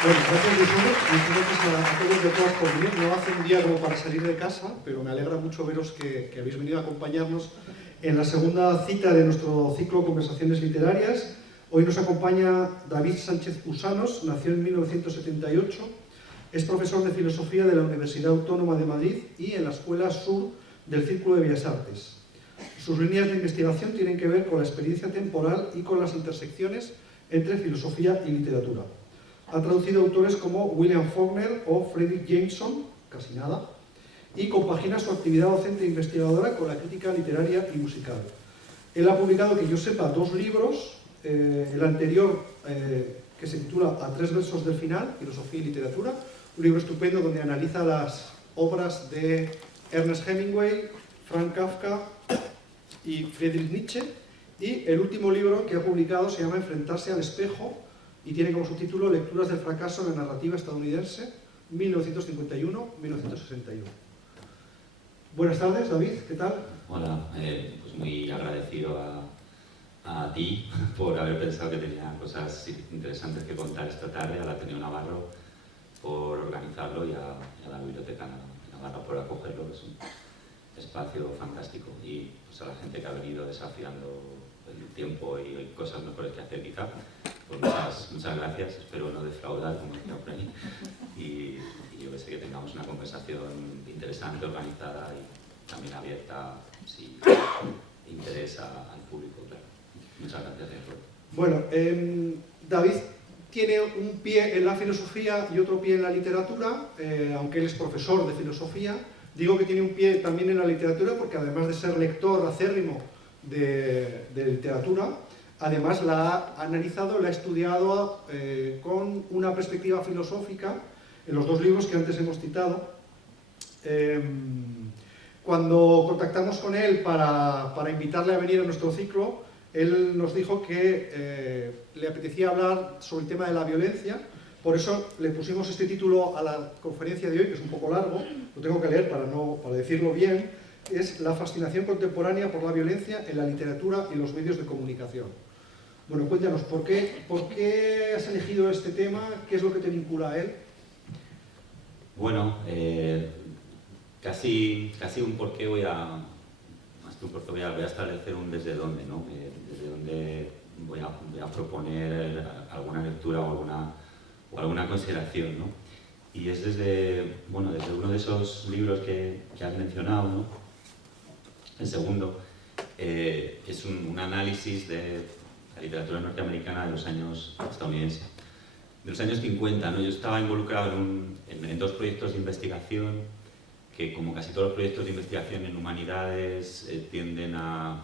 Bueno, gracias Jesús. Muchas gracias a todos y a todas por venir. No hace un día como para salir de casa, pero me alegra mucho veros que habéis venido a acompañarnos en la segunda cita de nuestro ciclo Conversaciones Literarias. Hoy nos acompaña David Sánchez Usanos, nació en 1978, es profesor de Filosofía de la Universidad Autónoma de Madrid y en la Escuela Sur del Círculo de Bellas Artes. Sus líneas de investigación tienen que ver con la experiencia temporal y con las intersecciones entre filosofía y literatura. Ha traducido autores como William Faulkner o Fredric Jameson, casi nada, y compagina su actividad docente e investigadora con la crítica literaria y musical. Él ha publicado, que yo sepa, 2 libros, el anterior que se titula A 3 versos del final, Filosofía y Literatura, un libro estupendo donde analiza las obras de Ernest Hemingway, Frank Kafka y Friedrich Nietzsche, y el último libro que ha publicado se llama Enfrentarse al espejo y tiene como subtítulo Lecturas del fracaso en la narrativa estadounidense, 1951-1961. Buenas tardes, David, ¿qué tal? Hola, pues muy agradecido a ti por haber pensado que tenía cosas interesantes que contar esta tarde, a la Ateneo Navarro por organizarlo y a la Biblioteca Navarra por acogerlo, que es un espacio fantástico, y pues a la gente que ha venido desafiando el tiempo y hay cosas mejores que hacer quizá. Pues muchas gracias, espero no defraudar, como decía por ahí, y yo que sé que tengamos una conversación interesante, organizada y también abierta, si interesa al público, claro. Muchas gracias, Diego. Bueno, David tiene un pie en la filosofía y otro pie en la literatura, aunque él es profesor de filosofía. Digo que tiene un pie también en la literatura porque además de ser lector acérrimo de literatura, además la ha analizado, la ha estudiado con una perspectiva filosófica en los 2 libros que antes hemos citado. Cuando contactamos con él para invitarle a venir a nuestro ciclo, él nos dijo que le apetecía hablar sobre el tema de la violencia. Por eso le pusimos este título a la conferencia de hoy, que es un poco largo, lo tengo que leer para decirlo bien, es La fascinación contemporánea por la violencia en la literatura y los medios de comunicación. Bueno, cuéntanos, ¿por qué has elegido este tema? ¿Qué es lo que te vincula a él? Bueno, casi un porqué voy a establecer un desde dónde, ¿no? Desde dónde voy a proponer alguna lectura o alguna consideración, ¿no? Y es desde uno de esos libros que has mencionado, ¿no? El segundo, es un análisis de la literatura norteamericana de los años estadounidenses, de los años 50, ¿no? Yo estaba involucrado en 2 proyectos de investigación que, como casi todos los proyectos de investigación en humanidades, tienden a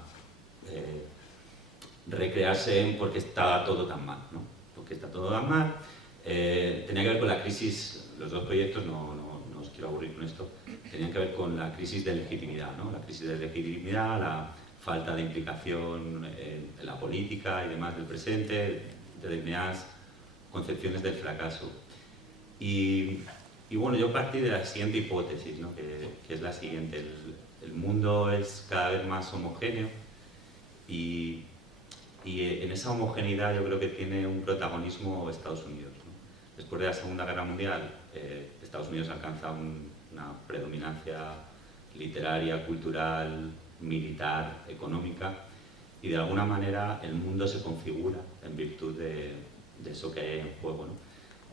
recrearse en por qué está todo tan mal, ¿no? ¿Por qué está todo tan mal? Tenía que ver con la crisis, los 2 proyectos, no os quiero aburrir con esto, tenían que ver con la crisis de legitimidad, ¿no? La crisis de legitimidad, la falta de implicación en la política y demás del presente, de determinadas concepciones del fracaso. Y bueno, yo partí de la siguiente hipótesis, ¿no? que es la siguiente: el mundo es cada vez más homogéneo y en esa homogeneidad yo creo que tiene un protagonismo Estados Unidos, ¿no? Después de la Segunda Guerra Mundial, Estados Unidos alcanza una predominancia literaria, cultural, militar, económica, y de alguna manera el mundo se configura en virtud de eso que hay en juego, ¿no?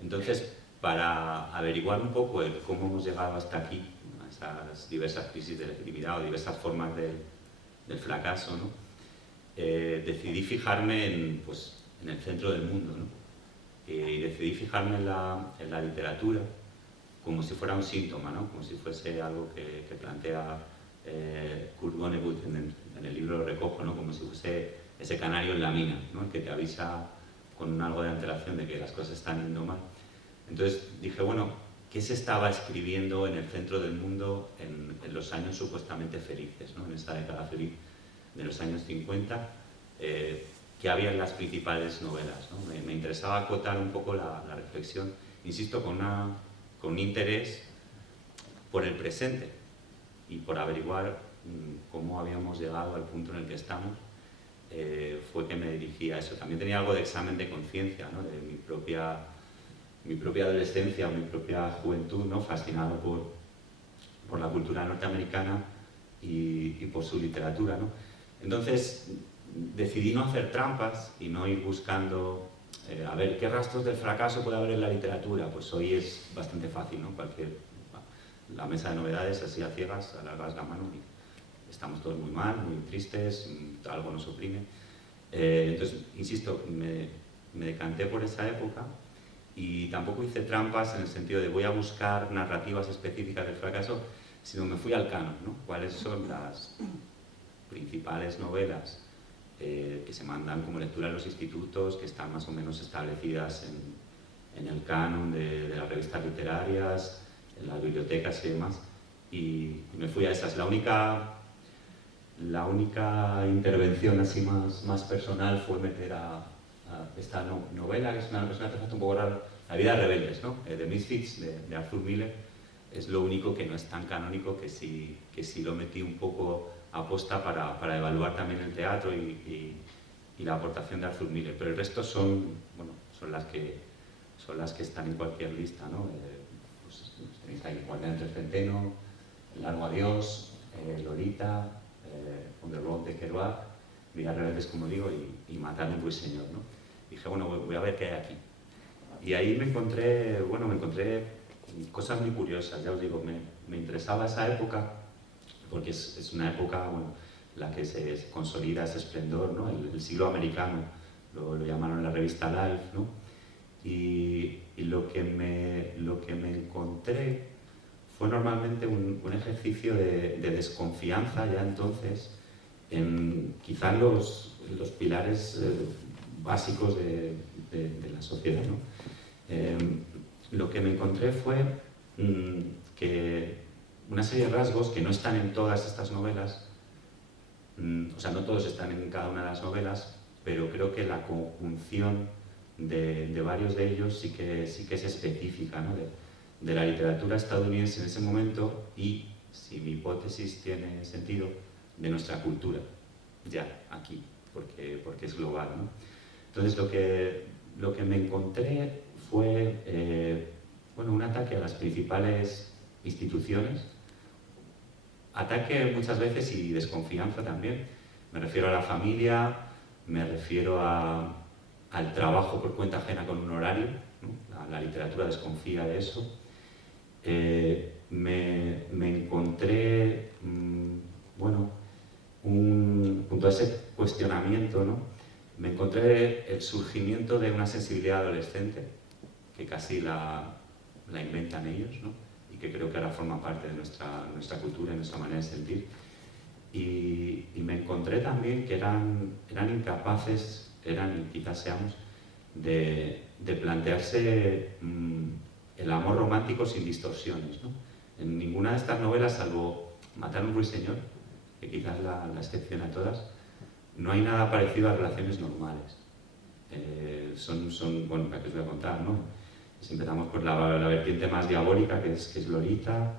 Entonces, para averiguar un poco cómo hemos llegado hasta aquí, a esas diversas crisis de legitimidad o diversas formas del fracaso, ¿no? Decidí fijarme en el centro del mundo, ¿no? Y decidí fijarme en la literatura como si fuera un síntoma, ¿no? Como si fuese algo que plantea Kurt Vonnegut en el libro Lo recojo, ¿no? Como si fuese ese canario en la mina, ¿no? El que te avisa con algo de antelación de que las cosas están yendo mal. Entonces dije, bueno, ¿qué se estaba escribiendo en el centro del mundo en los años supuestamente felices, ¿no? En esa década feliz de los años 50, que había en las principales novelas, ¿no? Me interesaba acotar un poco la reflexión, insisto, con un interés por el presente y por averiguar cómo habíamos llegado al punto en el que estamos. Fue que me dirigí a eso. También tenía algo de examen de conciencia, ¿no? De mi propia mi propia adolescencia o mi propia juventud, ¿no? Fascinado por la cultura norteamericana y por su literatura, ¿no? Entonces decidí no hacer trampas y no ir buscando a ver qué rastros del fracaso puede haber en la literatura. Pues hoy es bastante fácil, ¿no? La mesa de novedades, así a ciegas, alargas la mano y estamos todos muy mal, muy tristes, algo nos oprime. Entonces, insisto, me decanté por esa época y tampoco hice trampas en el sentido de voy a buscar narrativas específicas del fracaso, sino me fui al canon, ¿no? ¿Cuáles son las principales novelas que se mandan como lectura en los institutos, que están más o menos establecidas en el canon de las revistas literarias, en las bibliotecas y demás? Y me fui a esas. La única intervención así más personal fue meter a esta novela, que es una persona que hace un poco raro, La vida de rebeldes, ¿no? The Misfits, de Arthur Miller. Es lo único que no es tan canónico, que sí lo metí un poco aposta para evaluar también el teatro y la aportación de Arthur Miller. Pero el resto son las que están en cualquier lista, ¿no? Pues tenéis ahí Guardián del Centeno, El largo adiós, Lolita, On the Road de Kerouac, Vida rebeldes, como digo, y Matar a un ruiseñor, ¿no? Dije, bueno, voy a ver qué hay aquí. Y ahí me encontré cosas muy curiosas. Ya os digo, me interesaba esa época porque es una época, la que se consolida ese esplendor, ¿no? El siglo americano, lo llamaron en la revista Life, ¿no? Y lo que me encontré fue normalmente un ejercicio de desconfianza ya entonces en quizá los pilares básicos de la sociedad, ¿no? Lo que me encontré fue que una serie de rasgos que no están en todas estas novelas, o sea, no todos están en cada una de las novelas, pero creo que la conjunción de varios de ellos sí que es específica, ¿no? de la literatura estadounidense en ese momento y, si mi hipótesis tiene sentido, de nuestra cultura, ya, aquí, porque es global, ¿no? Entonces lo que me encontré fue un ataque a las principales instituciones, ataque muchas veces y desconfianza también. Me refiero a la familia, me refiero al trabajo por cuenta ajena con un horario, ¿no? La literatura desconfía de eso. Me encontré, junto a ese cuestionamiento, ¿no? Me encontré el surgimiento de una sensibilidad adolescente, que casi la inventan ellos, ¿no? Y que creo que ahora forma parte de nuestra cultura y nuestra manera de sentir. Y me encontré también que eran incapaces, y quizás seamos, de plantearse el amor romántico sin distorsiones, ¿no? En ninguna de estas novelas, salvo Matar a un ruiseñor, que quizás la excepción a todas, no hay nada parecido a relaciones normales. ¿Para qué os voy a contar, no? Pues empezamos por la vertiente más diabólica, que es Lolita.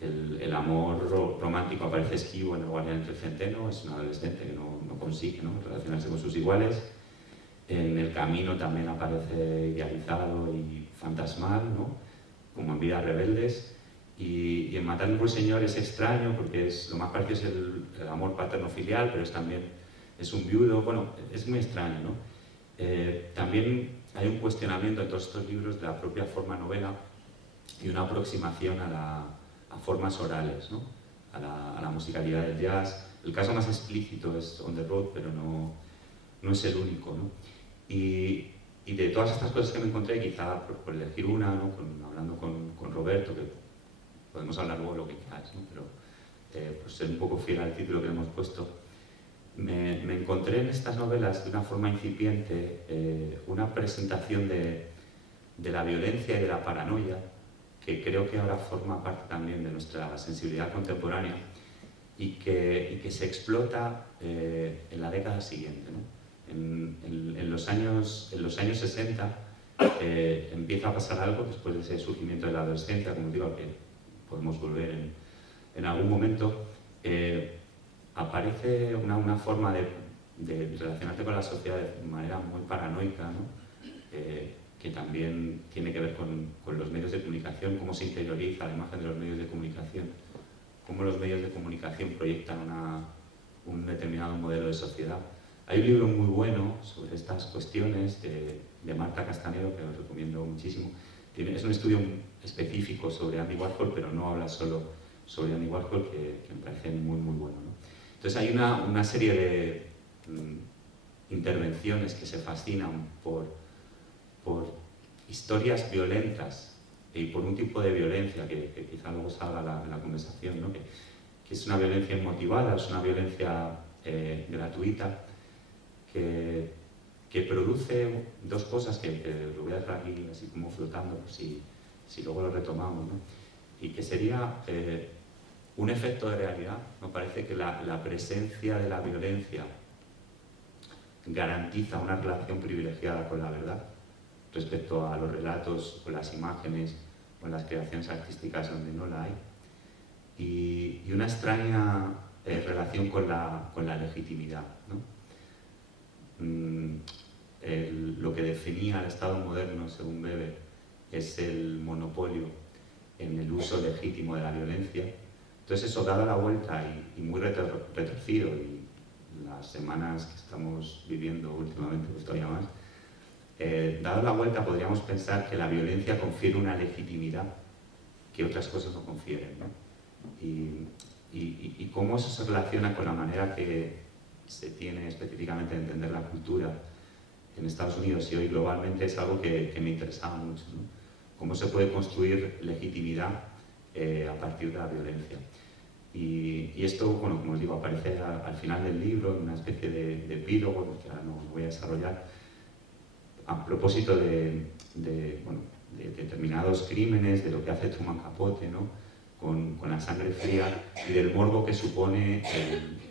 El amor romántico aparece esquivo en El guardián del centeno, es un adolescente que no consigue, ¿no?, relacionarse con sus iguales. En el camino también aparece idealizado y fantasmal, ¿no?, como en Vidas rebeldes. Y en Matar a un ruiseñor es extraño porque lo más parecido es el amor paterno-filial, pero también es un viudo. Es muy extraño, ¿no? También hay un cuestionamiento en todos estos libros de la propia forma novela y una aproximación a formas orales, ¿no?, a la musicalidad del jazz. El caso más explícito es On the Road, pero no es el único, ¿no? Y de todas estas cosas que me encontré, quizá por elegir una, ¿no?, hablando con Roberto, que podemos hablar luego lo que queráis, ¿no?, pero por ser un poco fiel al título que le hemos puesto, me encontré en estas novelas de una forma incipiente una presentación de la violencia y de la paranoia, que creo que ahora forma parte también de nuestra sensibilidad contemporánea y que se explota en la década siguiente, ¿no? En los años 60 empieza a pasar algo después de ese surgimiento de la adolescencia, como digo, al que podemos volver en algún momento. Aparece una forma de relacionarte con la sociedad de manera muy paranoica, ¿no? que también tiene que ver con los medios de comunicación, cómo se interioriza la imagen de los medios de comunicación, cómo los medios de comunicación proyectan un determinado modelo de sociedad. Hay un libro muy bueno sobre estas cuestiones de Marta Castanero, que os recomiendo muchísimo. Es un estudio específico sobre Andy Warhol, pero no habla solo sobre Andy Warhol, que me parece muy, muy bueno, ¿no? Entonces hay una serie de intervenciones que se fascinan por historias violentas y por un tipo de violencia que quizá luego salga en la conversación, ¿no? que es una violencia inmotivada, es una violencia gratuita, que produce dos cosas que lo voy a dejar aquí así como flotando, por si luego lo retomamos, ¿no? Y que sería un efecto de realidad. Me parece que la presencia de la violencia garantiza una relación privilegiada con la verdad respecto a los relatos o las imágenes o las creaciones artísticas donde no la hay, y una extraña relación con la legitimidad, ¿no? Lo que definía al Estado moderno, según Weber, es el monopolio en el uso legítimo de la violencia. Entonces eso, dado la vuelta y muy retorcido, y las semanas que estamos viviendo últimamente pues todavía más, dado la vuelta podríamos pensar que la violencia confiere una legitimidad que otras cosas no confieren, ¿no? Y cómo eso se relaciona con la manera que se tiene específicamente de entender la cultura en Estados Unidos y hoy globalmente, es algo que me interesaba mucho, ¿no? Cómo se puede construir legitimidad a partir de la violencia. Y esto, bueno, como os digo, aparece al final del libro, en una especie de epílogo, que ahora no voy a desarrollar, a propósito de determinados crímenes, de lo que hace Truman Capote, ¿no? con la sangre fría, y del morbo que supone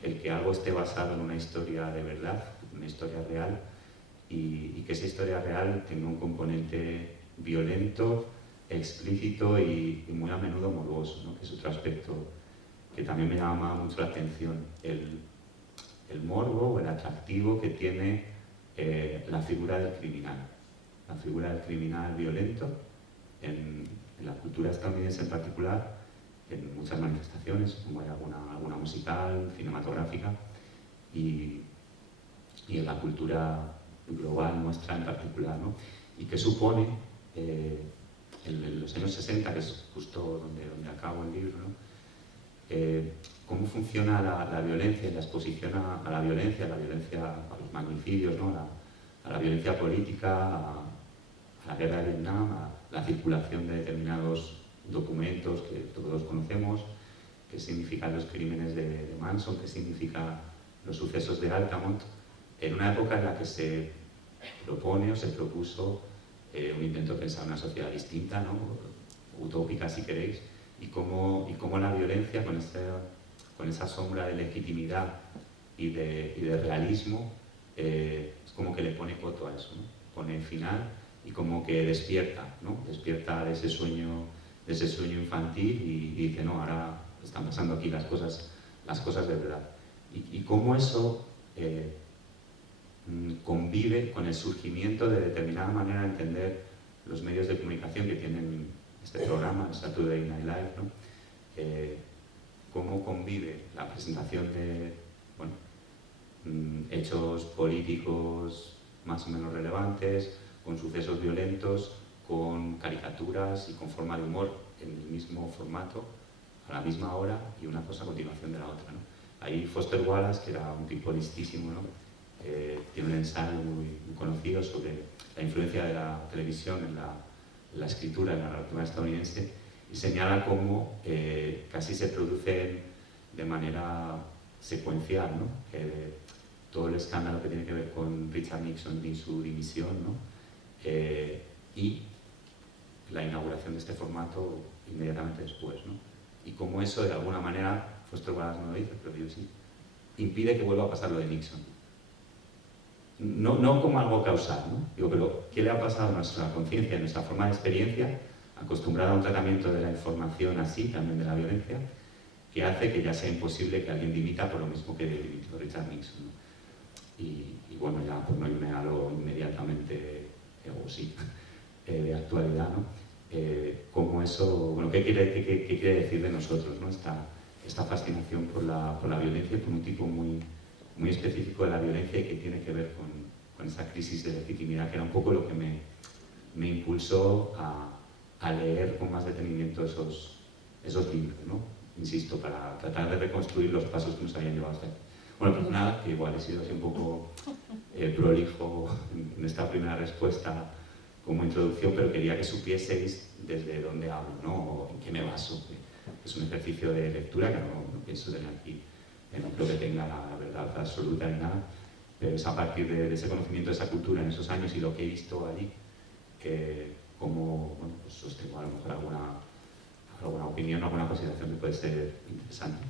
el que algo esté basado en una historia de verdad, una historia real, y que esa historia real tenga un componente violento, explícito y muy a menudo morboso, ¿no? Que es otro aspecto que también me llama mucho la atención, el morbo o el atractivo que tiene la figura del criminal violento en la cultura estadounidense en particular, en muchas manifestaciones, como hay alguna musical, cinematográfica, y en la cultura global nuestra en particular, ¿no? Y que supone, en los años 60, que es justo donde acabo el libro, ¿no? Cómo funciona la violencia y la exposición a la violencia, a los magnicidios, ¿no? a la violencia política, a la guerra de Vietnam, a la circulación de determinados documentos que todos conocemos, qué significan los crímenes de Manson, qué significan los sucesos de Altamont, en una época en la que se propone o se propuso un intento de pensar una sociedad distinta, ¿no? Utópica si queréis, y cómo la violencia, con esa sombra de legitimidad y de realismo, es como que le pone coto a eso, ¿no? Pone final y como que despierta, ¿no? Despierta de ese sueño infantil y dice, no, ahora están pasando aquí las cosas de verdad. Y cómo eso convive con el surgimiento de determinada manera de entender los medios de comunicación que tienen este programa, el Saturday Night Live, ¿no? Cómo convive la presentación de hechos políticos más o menos relevantes, con sucesos violentos, con caricaturas y con forma de humor en el mismo formato, a la misma hora, y una cosa a continuación de la otra, ¿no? Ahí Foster Wallace, que era un tipo listísimo, ¿no? Tiene un ensayo muy conocido sobre la influencia de la televisión en la escritura, en la narrativa estadounidense, y señala cómo casi se producen de manera secuencial, ¿no? Todo el escándalo que tiene que ver con Richard Nixon y su dimisión, ¿no? Y la inauguración de este formato inmediatamente después, ¿no? Y cómo eso, de alguna manera, Foster Wallace no lo dice, pero yo sí, impide que vuelva a pasar lo de Nixon. No como algo causal, ¿no? Digo, pero ¿qué le ha pasado a nuestra conciencia, a nuestra forma de experiencia, acostumbrada a un tratamiento de la información así, también de la violencia, que hace que ya sea imposible que alguien dimita por lo mismo que dimitió Richard Nixon, ¿no? Y bueno, ya pues no irme a lo inmediatamente sí, de actualidad, ¿no? Cómo eso, bueno, ¿qué quiere decir de nosotros, ¿no? Esta fascinación por la violencia, por un tipo muy específico de la violencia y que tiene que ver con esa crisis de legitimidad, que era un poco lo que me impulsó a leer con más detenimiento esos libros, ¿no? Insisto, para tratar de reconstruir los pasos que nos habían llevado hasta aquí. Bueno, pues nada, que igual he sido así un poco prolijo en esta primera respuesta como introducción, pero quería que supieseis desde dónde hablo, ¿no? O en qué me baso. Es un ejercicio de lectura que no pienso tener aquí, no creo que tenga la verdad absoluta ni nada, pero es a partir de ese conocimiento de esa cultura en esos años y lo que he visto allí, que como, bueno, pues os tengo a lo mejor alguna opinión, alguna consideración que puede ser interesante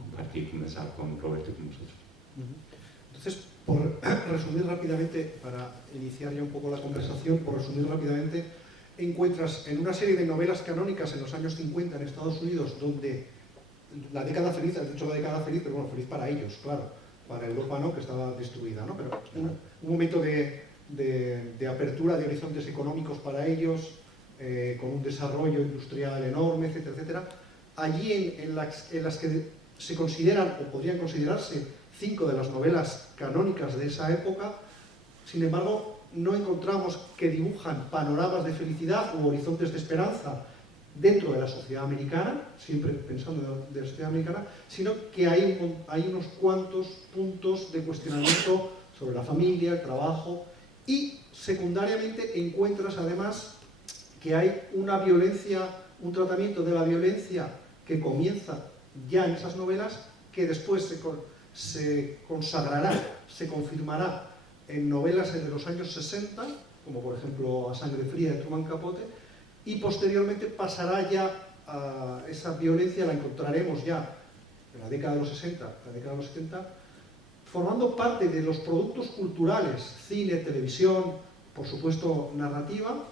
compartir, conversar con Roberto y con vosotros. Entonces, por resumir rápidamente, para iniciar ya un poco la conversación, por resumir rápidamente, encuentras en una serie de novelas canónicas en los años 50 en Estados Unidos, donde la década feliz, has dicho la década feliz, pero bueno, feliz para ellos, claro, para Europa no, que estaba destruida, ¿no? Pero un momento de apertura de horizontes económicos para ellos, con un desarrollo industrial enorme, etcétera, etcétera. Allí en las que se consideran, o podrían considerarse, 5 de las novelas canónicas de esa época, sin embargo, no encontramos que dibujan panoramas de felicidad u horizontes de esperanza dentro de la sociedad americana, siempre pensando en la sociedad americana, sino que hay unos cuantos puntos de cuestionamiento sobre la familia, el trabajo, y secundariamente encuentras además que hay una violencia, un tratamiento de la violencia que comienza ya en esas novelas, que después se consagrará, se confirmará en novelas de los años 60, como por ejemplo A Sangre Fría de Truman Capote, y posteriormente pasará ya a esa violencia, la encontraremos ya en la década de los 60, la década de los 70, formando parte de los productos culturales, cine, televisión, por supuesto narrativa,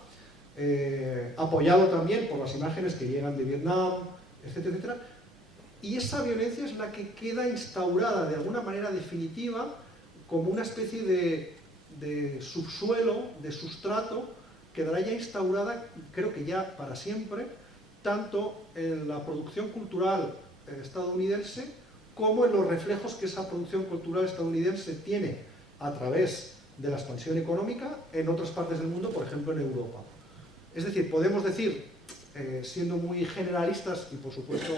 apoyado también por las imágenes que llegan de Vietnam, etcétera, etcétera. Y esa violencia es la que queda instaurada de alguna manera definitiva como una especie de subsuelo, de sustrato, quedará ya instaurada, creo que ya para siempre, tanto en la producción cultural estadounidense como en los reflejos que esa producción cultural estadounidense tiene a través de la expansión económica en otras partes del mundo, por ejemplo en Europa. Es decir, podemos decir, siendo muy generalistas y por supuesto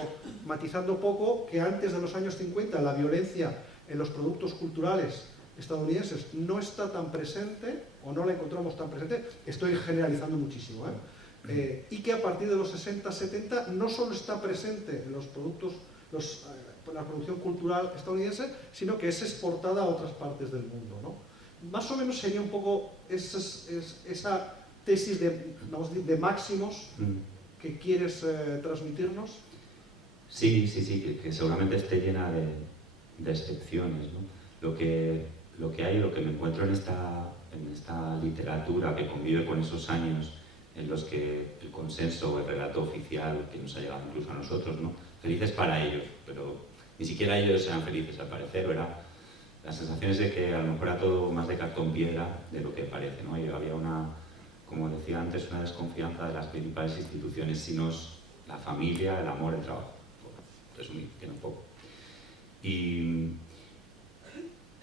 matizando poco, que antes de los años 50 la violencia en los productos culturales estadounidenses no está tan presente, o no la encontramos tan presente, estoy generalizando muchísimo, y que a partir de los 60-70 no solo está presente en los productos, la producción cultural estadounidense, sino que es exportada a otras partes del mundo, ¿no? Más o menos sería un poco esa tesis de máximos que quieres transmitirnos. Sí, que seguramente esté llena de excepciones, ¿no? Lo que hay, lo que me encuentro en esta literatura que convive con esos años en los que el consenso o el relato oficial que nos ha llegado incluso a nosotros, ¿no? Felices para ellos, pero ni siquiera ellos eran felices al parecer, la sensación es de que a lo mejor era todo más de cartón piedra de lo que parece, ¿no? Y había como decía antes, una desconfianza de las principales instituciones, sino la familia, el amor, el trabajo, por resumir, que un poco. Y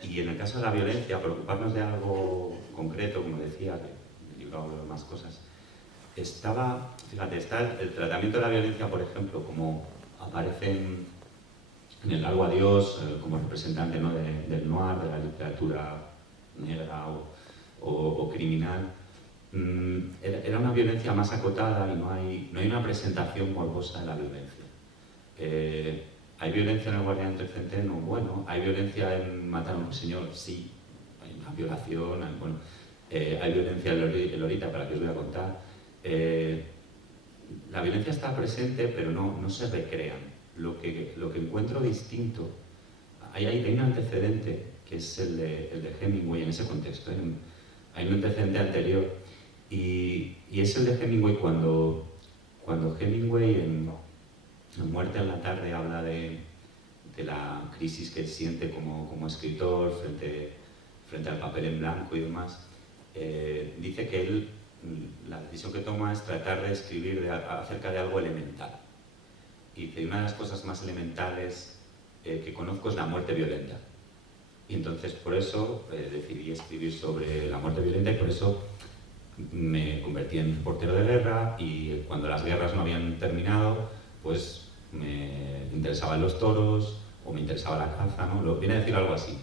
en el caso de la violencia, preocuparnos de algo concreto, como decía, que en el libro hablo de más cosas, está el tratamiento de la violencia, por ejemplo, como aparece en el Largo Adiós, como representante, ¿no?, del noir, de la literatura negra o criminal. Era una violencia más acotada y no hay una presentación morbosa de la violencia. ¿Hay violencia en el Guardián del Centeno? Bueno. ¿Hay violencia en Matar a un señor? Sí. Hay una violación, bueno. ¿Hay violencia en Lolita? ¿Para qué os voy a contar? La violencia está presente, pero no se recrean. Lo que encuentro distinto, hay un antecedente, que es el de Hemingway en ese contexto. Hay un antecedente anterior, y es el de Hemingway cuando Hemingway en Muerte en la tarde habla de la crisis que él siente como escritor frente al papel en blanco y demás. Dice que él la decisión que toma es tratar de escribir acerca de algo elemental. Y dice, una de las cosas más elementales que conozco es la muerte violenta. Y entonces por eso decidí escribir sobre la muerte violenta y por eso me convertí en reportero de guerra y cuando las guerras no habían terminado, pues me interesaban los toros o me interesaba la caza, ¿no? Viene a decir algo así.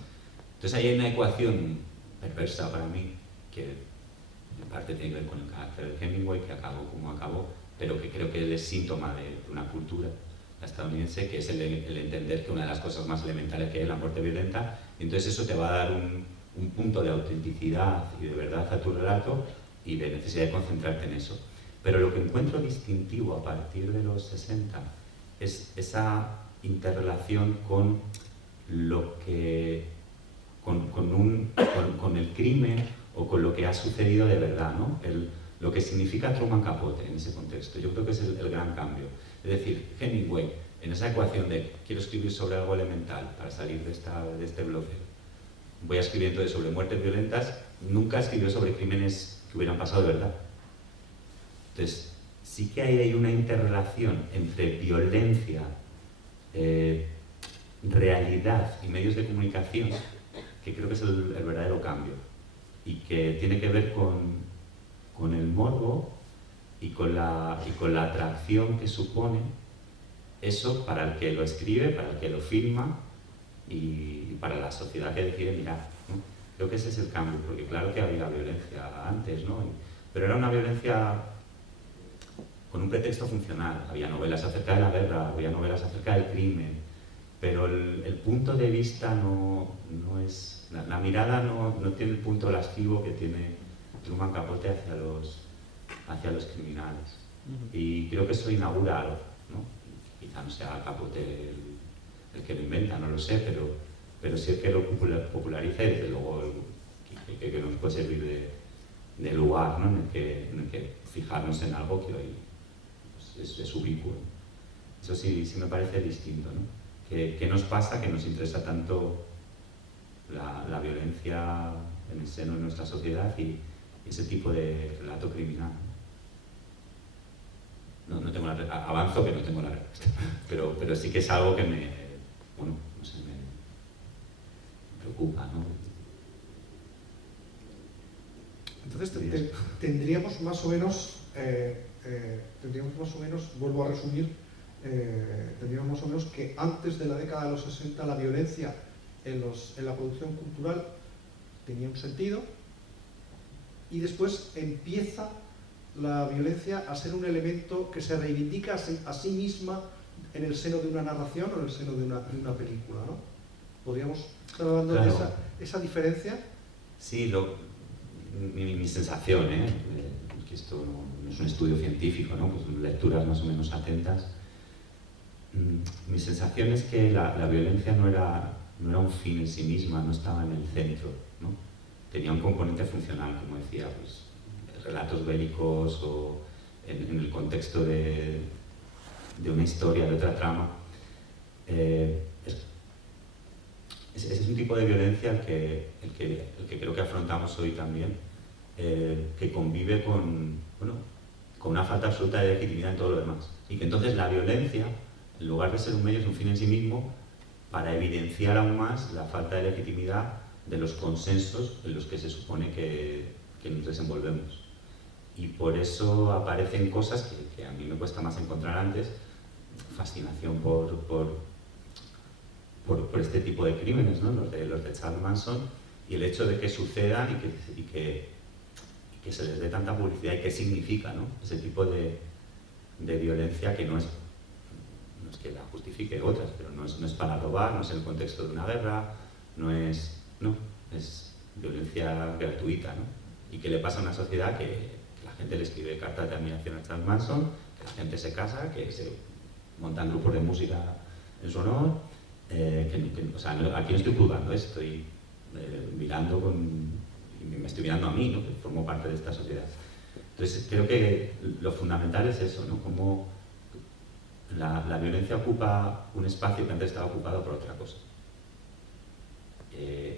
Entonces ahí hay una ecuación perversa para mí que en parte tiene que ver con el carácter de Hemingway, que acabó como acabó, pero que creo que es síntoma de una cultura estadounidense, que es el entender que una de las cosas más elementales que es la muerte violenta, y entonces eso te va a dar un punto de autenticidad y de verdad a tu relato y de necesidad de concentrarte en eso. Pero lo que encuentro distintivo a partir de los 60 es esa interrelación con lo que con el crimen o con lo que ha sucedido de verdad, ¿no? Lo que significa Truman Capote en ese contexto. Yo creo que es el gran cambio. Es decir, Hemingway, en esa ecuación de quiero escribir sobre algo elemental para salir de este bloque, voy a escribir entonces sobre muertes violentas, nunca escribió sobre crímenes que hubieran pasado de verdad. Entonces, sí que hay una interrelación entre violencia, realidad y medios de comunicación que creo que es el verdadero cambio y que tiene que ver con el morbo y con la atracción que supone eso para el que lo escribe, para el que lo filma y para la sociedad que decide mirar, ¿no? Creo que ese es el cambio, porque claro que había violencia antes, ¿no? Pero era una violencia con un pretexto funcional. Había novelas acerca de la guerra, había novelas acerca del crimen, pero el punto de vista no es... La mirada no tiene el punto lascivo que tiene Truman Capote hacia los criminales. Y creo que eso inaugura algo, ¿no? Quizá no sea Capote el que lo inventa, no lo sé, pero sí el que lo populariza y desde luego que nos puede servir de lugar, ¿no? en el que fijarnos en algo que hoy pues, es ubicuo. Eso sí me parece distinto, ¿no? ¿Qué nos pasa que nos interesa tanto la violencia en el seno de nuestra sociedad y ese tipo de relato criminal? No tengo avanzo que no tengo la respuesta, pero sí que es algo que me preocupa, ¿no? Entonces tendríamos más o menos, vuelvo a resumir, tendríamos más o menos que antes de la década de los 60 la violencia en la producción cultural tenía un sentido y después empieza la violencia a ser un elemento que se reivindica a sí misma en el seno de una narración o en el seno de una película, ¿no? ¿Podríamos estar hablando de esa diferencia? Sí, mi sensación, que esto no es un estudio científico, ¿no? Pues lecturas más o menos atentas. Mi sensación es que la violencia no era un fin en sí misma, no estaba en el centro, ¿no? Tenía un componente funcional, como decía, pues, relatos bélicos o en el contexto de una historia, de otra trama. Ese es un tipo de violencia el que creo que afrontamos hoy también, que convive con una falta absoluta de legitimidad en todo lo demás. Y que entonces la violencia, en lugar de ser un medio, es un fin en sí mismo para evidenciar aún más la falta de legitimidad de los consensos en los que se supone que nos desenvolvemos. Y por eso aparecen cosas que a mí me cuesta más encontrar antes, fascinación por este tipo de crímenes, ¿no? los de Charles Manson, y el hecho de que sucedan y que se les dé tanta publicidad y qué significa, ¿no? Ese tipo de violencia que no es que la justifique otras, pero no es para robar, no es en el contexto de una guerra, es violencia gratuita, ¿no? Y que le pasa a una sociedad que la gente le escribe cartas de admiración a Charles Manson, que la gente se casa, que se montan grupos de música en su honor, o sea, aquí no estoy juzgando, estoy mirando y me estoy mirando a mí, ¿no? Que formo parte de esta sociedad. Entonces creo que lo fundamental es eso, ¿no? Cómo la violencia ocupa un espacio que antes estaba ocupado por otra cosa.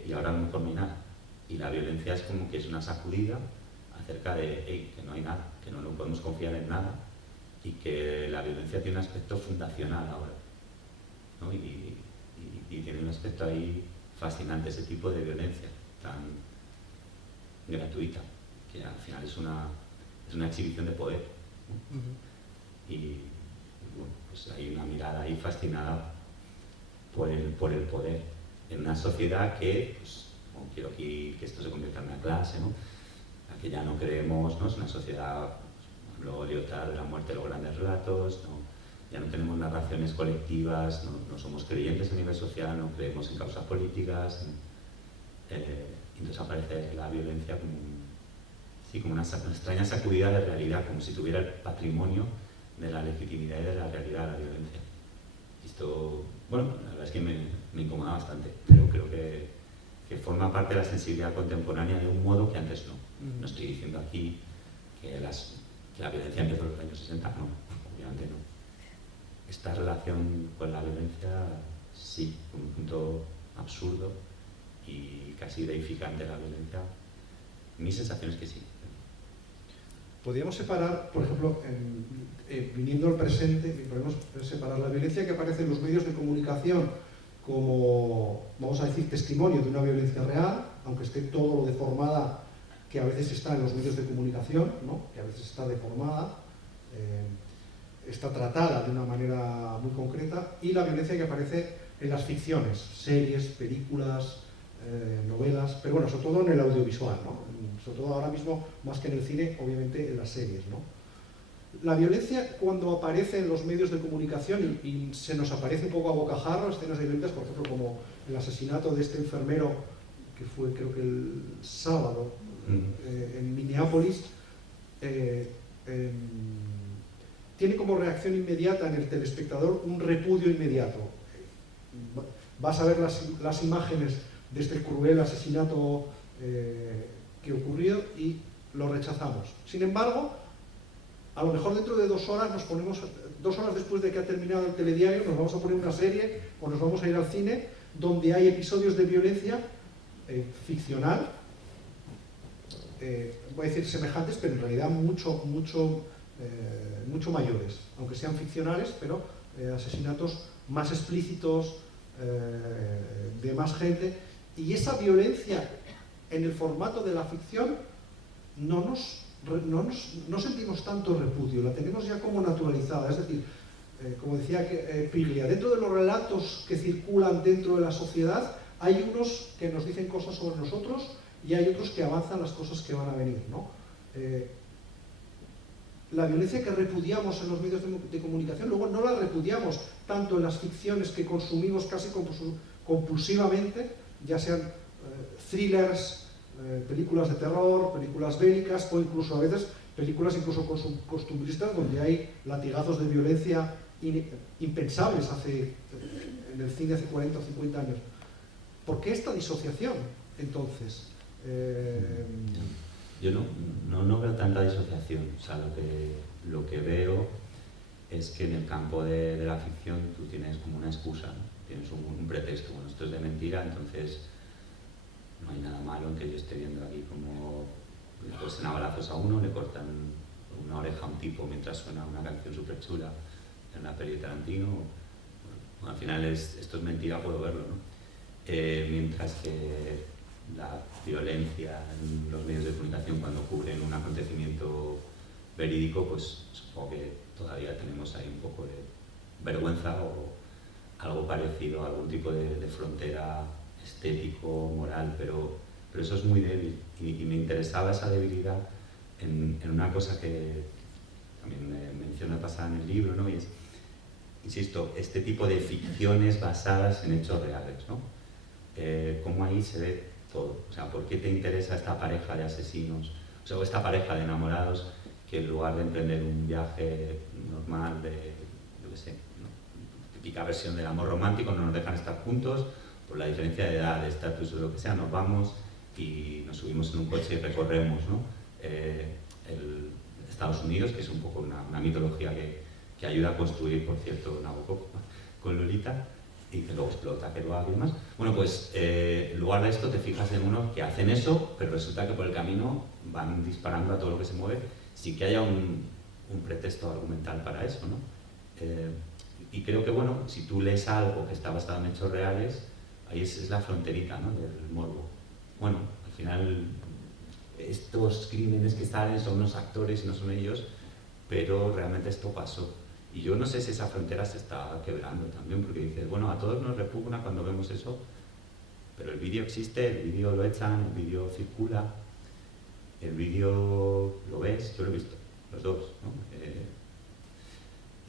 Y ahora no por nada. Y la violencia es como que es una sacudida acerca de hey, que no hay nada, que no podemos confiar en nada y que la violencia tiene un aspecto fundacional ahora, ¿no? Y tiene un aspecto ahí fascinante, ese tipo de violencia tan gratuita, que al final es una exhibición de poder, ¿no? Y bueno, pues hay una mirada ahí fascinada por el poder en una sociedad que, pues, bueno, quiero que esto se convierta en una clase, ¿no? La que ya no creemos, ¿no? Es una sociedad, pues, luego Lyotard de la muerte de los grandes relatos, ¿no? Ya no tenemos narraciones colectivas, no somos creyentes a nivel social, no creemos en causas políticas, entonces aparece la violencia como una extraña sacudida de realidad, como si tuviera el patrimonio de la legitimidad y de la realidad de la violencia. Esto, bueno, la verdad es que me incomoda bastante, pero creo que forma parte de la sensibilidad contemporánea de un modo que antes no. No estoy diciendo aquí que la violencia empezó en los años 60, no, obviamente no. Esta relación con la violencia, sí, un punto absurdo y casi deificante de la violencia. Mi sensación es que sí. Podríamos separar, por ejemplo, viniendo al presente, podemos separar la violencia que aparece en los medios de comunicación como, vamos a decir, testimonio de una violencia real, aunque esté todo lo deformada que a veces está en los medios de comunicación, ¿no? Que a veces está deformada, está tratada de una manera muy concreta, y la violencia que aparece en las ficciones, series, películas, novelas, pero bueno, sobre todo en el audiovisual, ¿no? Sobre todo ahora mismo, más que en el cine, obviamente en las series, ¿no? La violencia, cuando aparece en los medios de comunicación y se nos aparece un poco a bocajarro, escenas violentas, por ejemplo, como el asesinato de este enfermero, que fue creo que el sábado, en Minneapolis, tiene como reacción inmediata en el telespectador un repudio inmediato. Vas a ver las imágenes de este cruel asesinato que ocurrió y lo rechazamos. Sin embargo, a lo mejor dentro de 2 horas nos ponemos, 2 horas después de que ha terminado el telediario, nos vamos a poner una serie o nos vamos a ir al cine donde hay episodios de violencia ficcional, voy a decir semejantes, pero en realidad mucho mayores, aunque sean ficcionales, pero asesinatos más explícitos, de más gente, y esa violencia en el formato de la ficción no sentimos tanto repudio, la tenemos ya como naturalizada. Es decir, como decía Piglia, dentro de los relatos que circulan dentro de la sociedad hay unos que nos dicen cosas sobre nosotros y hay otros que avanzan las cosas que van a venir, ¿no? La violencia que repudiamos en los medios de comunicación, luego no la repudiamos tanto en las ficciones que consumimos casi compulsivamente, ya sean thrillers, películas de terror, películas bélicas o incluso a veces películas incluso costumbristas donde hay latigazos de violencia impensables en el cine hace 40 o 50 años. ¿Por qué esta disociación entonces? Yo no veo tanta disociación. O sea, lo que veo es que en el campo de la ficción tú tienes como una excusa, ¿no? Tienes un pretexto. Bueno, esto es de mentira, entonces no hay nada malo en que yo esté viendo aquí como le posen a balazos a uno, le cortan una oreja a un tipo mientras suena una canción súper chula en la peli de Tarantino. Bueno, al final esto es mentira, puedo verlo, ¿no? Mientras que la violencia en los medios de comunicación cuando cubren un acontecimiento verídico, pues supongo que todavía tenemos ahí un poco de vergüenza o algo parecido, algún tipo de frontera estético, moral, pero eso es muy débil y me interesaba esa debilidad en una cosa que también menciona pasada en el libro, ¿no? Y es, insisto, este tipo de ficciones basadas en hechos reales, ¿no? Cómo ahí se ve todo. O sea, ¿por qué te interesa esta pareja de asesinos? O sea, o esta pareja de enamorados que en lugar de emprender un viaje normal de, yo qué sé, ¿no? Típica versión del amor romántico, no nos dejan estar juntos por la diferencia de edad, de estatus o lo que sea, nos vamos y nos subimos en un coche y recorremos, ¿no? Estados Unidos, que es un poco una mitología que ayuda a construir, por cierto, Nabokov con Lolita. y que luego explota, que lo haga y demás. Bueno, pues en lugar de esto te fijas en unos que hacen eso, pero resulta que por el camino van disparando a todo lo que se mueve, sin que haya un pretexto argumental para eso, ¿no? Y creo que, bueno, si tú lees algo que está basado en hechos reales, ahí es la fronterita, ¿no?, del morbo. Bueno, al final estos crímenes que salen son unos actores y no son ellos, pero realmente esto pasó. Y yo no sé si esa frontera se está quebrando también, porque dices, bueno, a todos nos repugna cuando vemos eso, pero el vídeo existe, el vídeo lo echan, el vídeo circula, el vídeo lo ves, yo lo he visto, los dos, ¿no?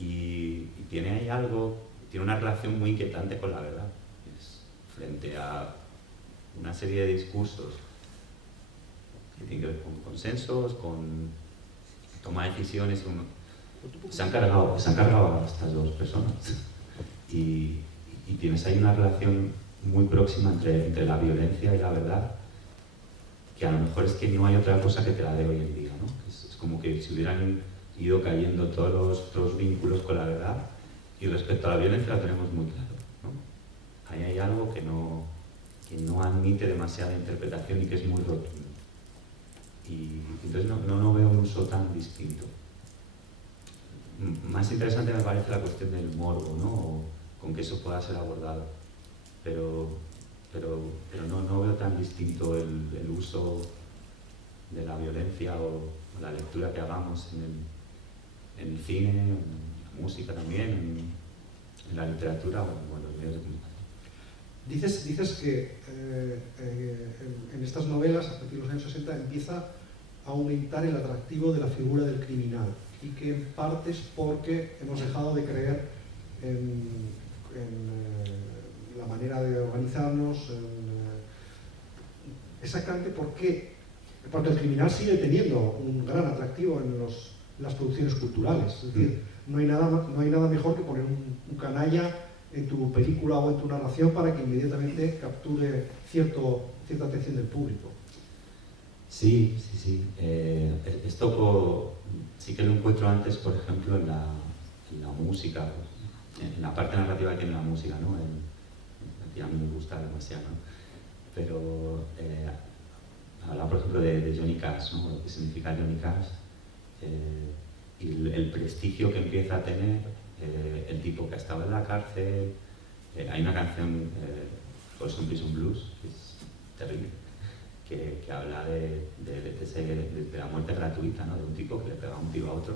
Y tiene ahí algo, tiene una relación muy inquietante con la verdad. Frente a una serie de discursos que tienen que ver con consensos, con toma de decisiones, se han cargado a estas dos personas. Y tienes ahí una relación muy próxima entre la violencia y la verdad, que a lo mejor es que no hay otra cosa que te la dé hoy en día, ¿no? Es como que si hubieran ido cayendo todos los vínculos con la verdad, y respecto a la violencia la tenemos muy claro, ¿no? Ahí hay algo que no admite demasiada interpretación y que es muy rotundo. Y entonces no veo un uso tan distinto. Más interesante me parece la cuestión del morbo, ¿no? O con que eso pueda ser abordado. Pero no veo tan distinto el uso de la violencia o la lectura que hagamos en el cine, en la música también, en la literatura o en los medios de comunicación. Dices que en estas novelas, a partir de los años 60, empieza a aumentar el atractivo de la figura del criminal, y que en parte es porque hemos dejado de creer en la manera de organizarnos, exactamente porque el criminal sigue teniendo un gran atractivo en las producciones culturales. Es decir, no hay nada mejor que poner un canalla en tu película o en tu narración para que inmediatamente capture cierta atención del público. Sí. Esto sí que lo encuentro antes, por ejemplo, en la música, en la parte narrativa que tiene la música, ¿no? Que a mí me gusta demasiado, ¿no? Pero hablaba, por ejemplo, de Johnny Cash, ¿no? Lo que significa Johnny Cash, y el prestigio que empieza a tener el tipo que ha estado en la cárcel. Hay una canción, Folsom Prison Blues, que es terrible, que habla de la muerte gratuita, ¿no? De un tipo que le pega un tiro a otro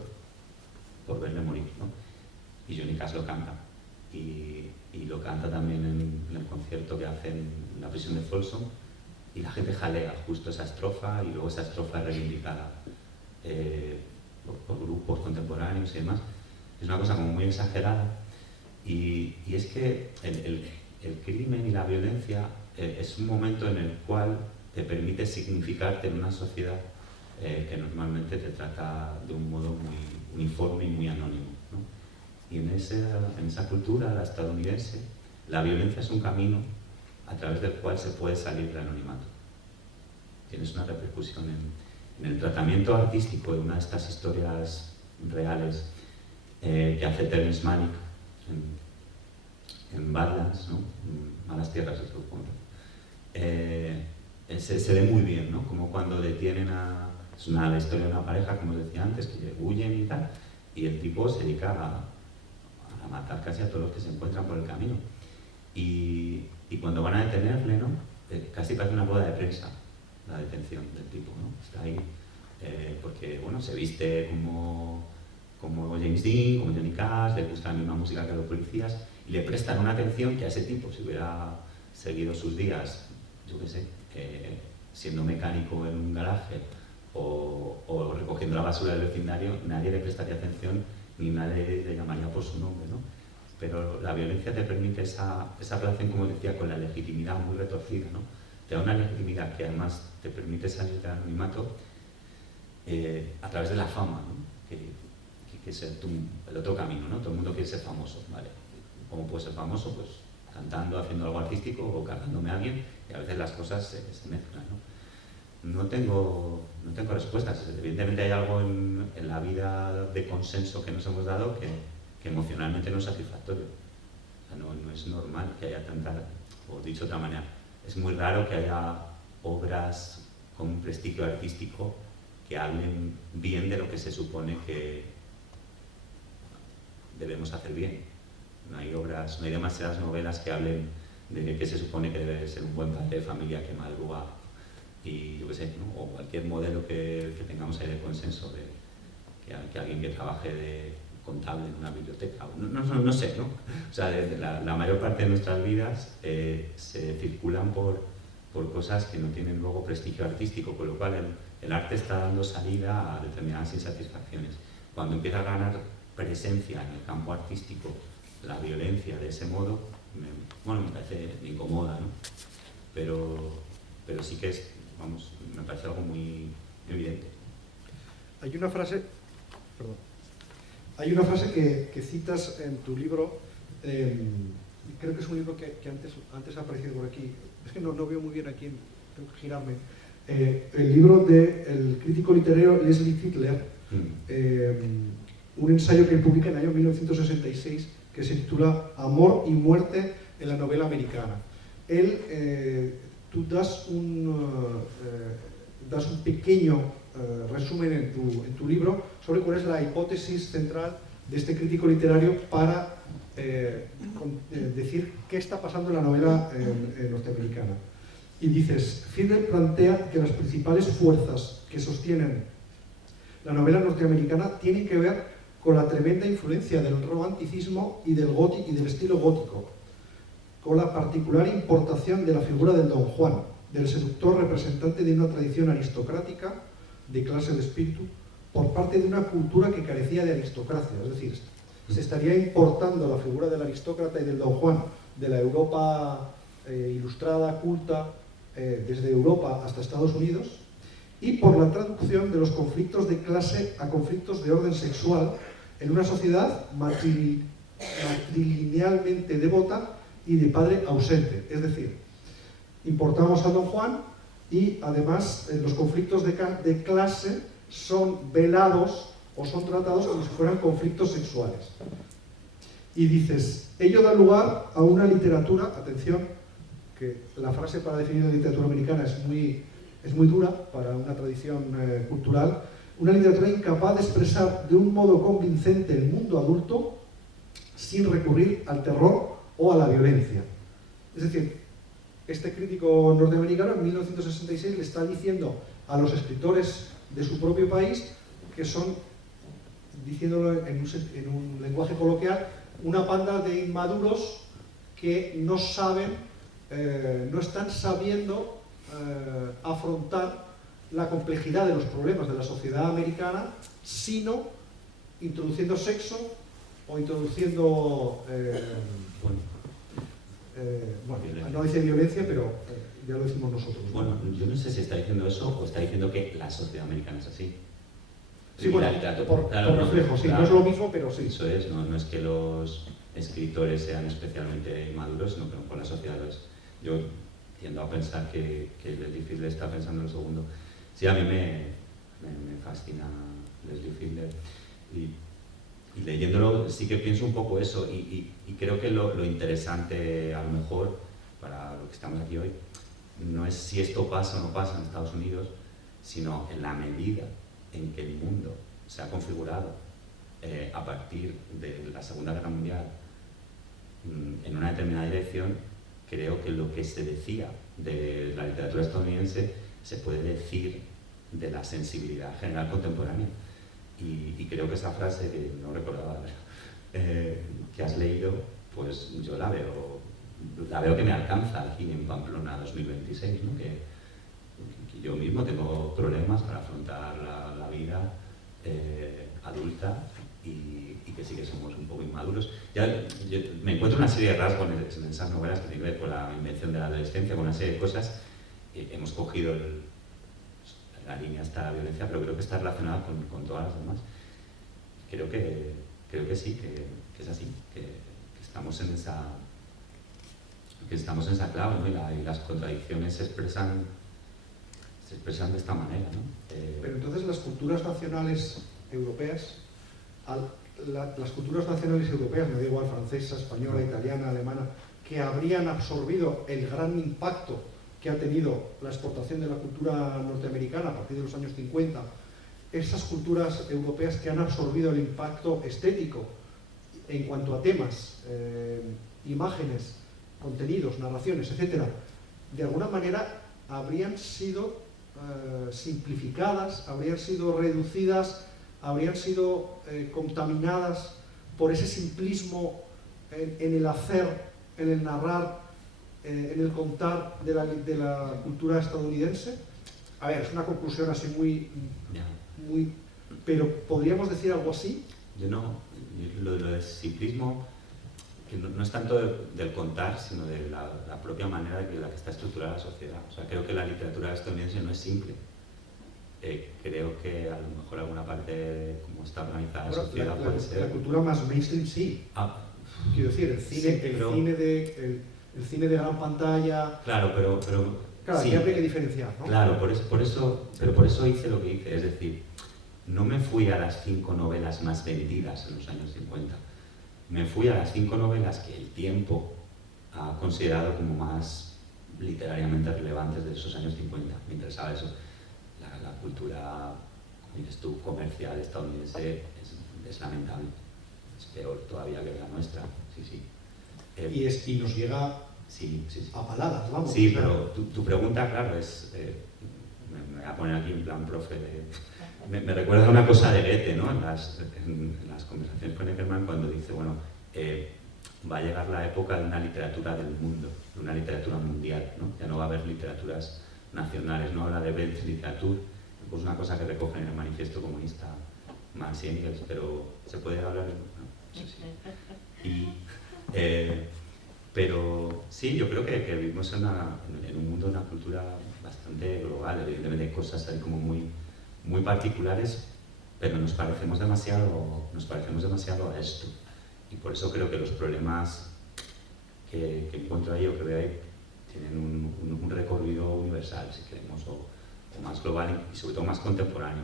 por verle morir, ¿no? Y Johnny Cash lo canta. Y lo canta también en el concierto que hacen en la prisión de Folsom, y la gente jalea justo esa estrofa, y luego esa estrofa es reivindicada por grupos contemporáneos y demás. Es una cosa como muy exagerada, y es que el crimen y la violencia es un momento en el cual te permite significarte en una sociedad que normalmente te trata de un modo muy uniforme y muy anónimo, ¿no? Y en esa cultura, la estadounidense, la violencia es un camino a través del cual se puede salir del anonimato. Tienes una repercusión en el tratamiento artístico de una de estas historias reales que hace Terrence Malick en Badlands, ¿no? Malas Tierras, es supongo. Se ve muy bien, ¿no? Como cuando detienen es la historia de una pareja, como os decía antes, que huyen y tal, y el tipo se dedica a matar casi a todos los que se encuentran por el camino. Y cuando van a detenerle, ¿no? Casi parece una boda de prensa, la detención del tipo, ¿no? Está ahí porque, bueno, se viste como James Dean, como Johnny Cash, le gusta la misma música que a los policías, y le prestan una atención que a ese tipo, si hubiera seguido sus días, yo qué sé, siendo mecánico en un garaje o recogiendo la basura del vecindario, nadie le prestaría atención ni nadie le llamaría por su nombre, ¿no? Pero la violencia te permite esa relación, como decía, con la legitimidad muy retorcida, ¿no? Te da una legitimidad que además te permite salir del anonimato a través de la fama, ¿no? Que es el otro camino, ¿no? Todo el mundo quiere ser famoso, ¿vale? ¿Cómo puedo ser famoso? Pues cantando, haciendo algo artístico o cargándome a alguien, y a veces las cosas se mezclan, ¿no? No tengo respuestas. Evidentemente hay algo en la vida de consenso que nos hemos dado que emocionalmente no es satisfactorio. sea, no es normal que haya tanta, o dicho de otra manera, es muy raro que haya obras con un prestigio artístico que hablen bien de lo que se supone que debemos hacer bien. No hay obras, no hay demasiadas novelas que hablen de que se supone que debe ser un buen padre de familia que madruga y yo qué sé, ¿no? O cualquier modelo que tengamos ahí de consenso de que alguien que trabaje de contable en una biblioteca, no sé, ¿no? O sea, la mayor parte de nuestras vidas se circulan por cosas que no tienen luego prestigio artístico, con lo cual el arte está dando salida a determinadas insatisfacciones. Cuando empieza a ganar presencia en el campo artístico la violencia de ese modo, me parece, me incomoda, ¿no? Pero sí que es, vamos, me parece algo muy evidente. Hay una frase que citas en tu libro, creo que es un libro que antes ha aparecido por aquí, es que no veo muy bien aquí, tengo que girarme, el libro del crítico literario Leslie Fidler, un ensayo que publica en el año 1966 que se titula Amor y muerte en la novela americana. Tú das un pequeño resumen en tu libro sobre cuál es la hipótesis central de este crítico literario para decir qué está pasando en la novela norteamericana. Y dices, Fidler plantea que las principales fuerzas que sostienen la novela norteamericana tienen que ver con la tremenda influencia del romanticismo y del estilo gótico, con la particular importación de la figura del Don Juan, del seductor representante de una tradición aristocrática de clase de espíritu, por parte de una cultura que carecía de aristocracia. Es decir, se estaría importando la figura del aristócrata y del Don Juan de la Europa ilustrada, culta, desde Europa hasta Estados Unidos, y por la traducción de los conflictos de clase a conflictos de orden sexual en una sociedad matrilinealmente devota y de padre ausente. Es decir, importamos a Don Juan y además los conflictos de clase son velados o son tratados como si fueran conflictos sexuales. Y dices, ello da lugar a una literatura, atención, que la frase para definir la literatura americana es muy dura para una tradición cultural, una literatura incapaz de expresar de un modo convincente el mundo adulto sin recurrir al terror o a la violencia. Es decir, este crítico norteamericano en 1966 le está diciendo a los escritores de su propio país que son, diciéndolo en un lenguaje coloquial, una panda de inmaduros que no saben, no están sabiendo afrontar la complejidad de los problemas de la sociedad americana, sino introduciendo sexo o introduciendo, no dice violencia, pero ya lo decimos nosotros. Bueno, yo no sé si está diciendo eso o está diciendo que la sociedad americana es así. Sí, bueno, por reflejo, sí, claro, no es lo mismo, pero sí. Eso es, no es que los escritores sean especialmente inmaduros, sino que con la sociedad lo es. Yo tiendo a pensar que Leslie Fidler está pensando en lo segundo. Sí, a mí me fascina Leslie Fidler y leyéndolo sí que pienso un poco eso y creo que lo interesante a lo mejor para lo que estamos aquí hoy no es si esto pasa o no pasa en Estados Unidos, sino en la medida en que el mundo se ha configurado a partir de la Segunda Guerra Mundial en una determinada dirección. Creo que lo que se decía de la literatura estadounidense se puede decir de la sensibilidad general contemporánea. Y creo que esa frase, que no recordaba, que has leído, pues yo la veo que me alcanza aquí en Pamplona 2026, ¿no? Que yo mismo tengo problemas para afrontar la vida adulta y que sí que somos un poco inmaduros. Yo me encuentro una serie de rasgos en esas novelas que tienen que ver con la invención de la adolescencia, con una serie de cosas. Hemos cogido la línea hasta la violencia, pero creo que está relacionada con todas las demás. Creo que sí, que es así, que estamos en esa clave, ¿no? Y las contradicciones se expresan de esta manera, ¿no? Pero entonces las culturas nacionales europeas, las culturas nacionales europeas, me da igual francesa, española, italiana, alemana, que habrían absorbido el gran impacto que ha tenido la exportación de la cultura norteamericana a partir de los años 50, esas culturas europeas que han absorbido el impacto estético en cuanto a temas, imágenes, contenidos, narraciones, etcétera, de alguna manera habrían sido simplificadas, habrían sido reducidas, habrían sido contaminadas por ese simplismo en el hacer, en el narrar, en el contar de la cultura estadounidense. A ver, es una conclusión así muy... pero ¿podríamos decir algo así? Yo no, lo del simplismo, que no es tanto del contar, sino de la propia manera de la que está estructurada la sociedad. O sea, creo que la literatura estadounidense no es simple. Creo que a lo mejor alguna parte de cómo está organizada la sociedad puede ser... La cultura más mainstream sí. Quiero decir, el cine, sí, el cine de gran pantalla... Claro, pero claro, sí, aquí habría que diferenciar, ¿no? Claro, por eso hice lo que hice. Es decir, no me fui a las 5 novelas más vendidas en los años 50. Me fui a las 5 novelas que el tiempo ha considerado como más literariamente relevantes de esos años 50. Me interesaba eso. La cultura, como dices tú, comercial estadounidense es lamentable. Es peor todavía que la nuestra. Sí. Y nos llega sí. a paladas, vamos. Sí, pero tu pregunta, claro, es... me voy a poner aquí en plan profe de... Me recuerda una cosa de Goethe, ¿no? En las conversaciones con Eckermann, cuando dice, bueno, va a llegar la época de una literatura del mundo, de una literatura mundial, ¿no? Ya no va a haber literaturas nacionales, no habla de Weltliteratur, pues una cosa que recogen en el manifiesto comunista Marx y Engels, pero se puede hablar... Pero sí, yo creo que vivimos en un mundo, una cultura bastante global. Evidentemente hay cosas ahí como muy particulares, pero nos parecemos demasiado a esto. Y por eso creo que los problemas que encuentro ahí o que veo ahí tienen un recorrido universal, si queremos, o más global y sobre todo más contemporáneo,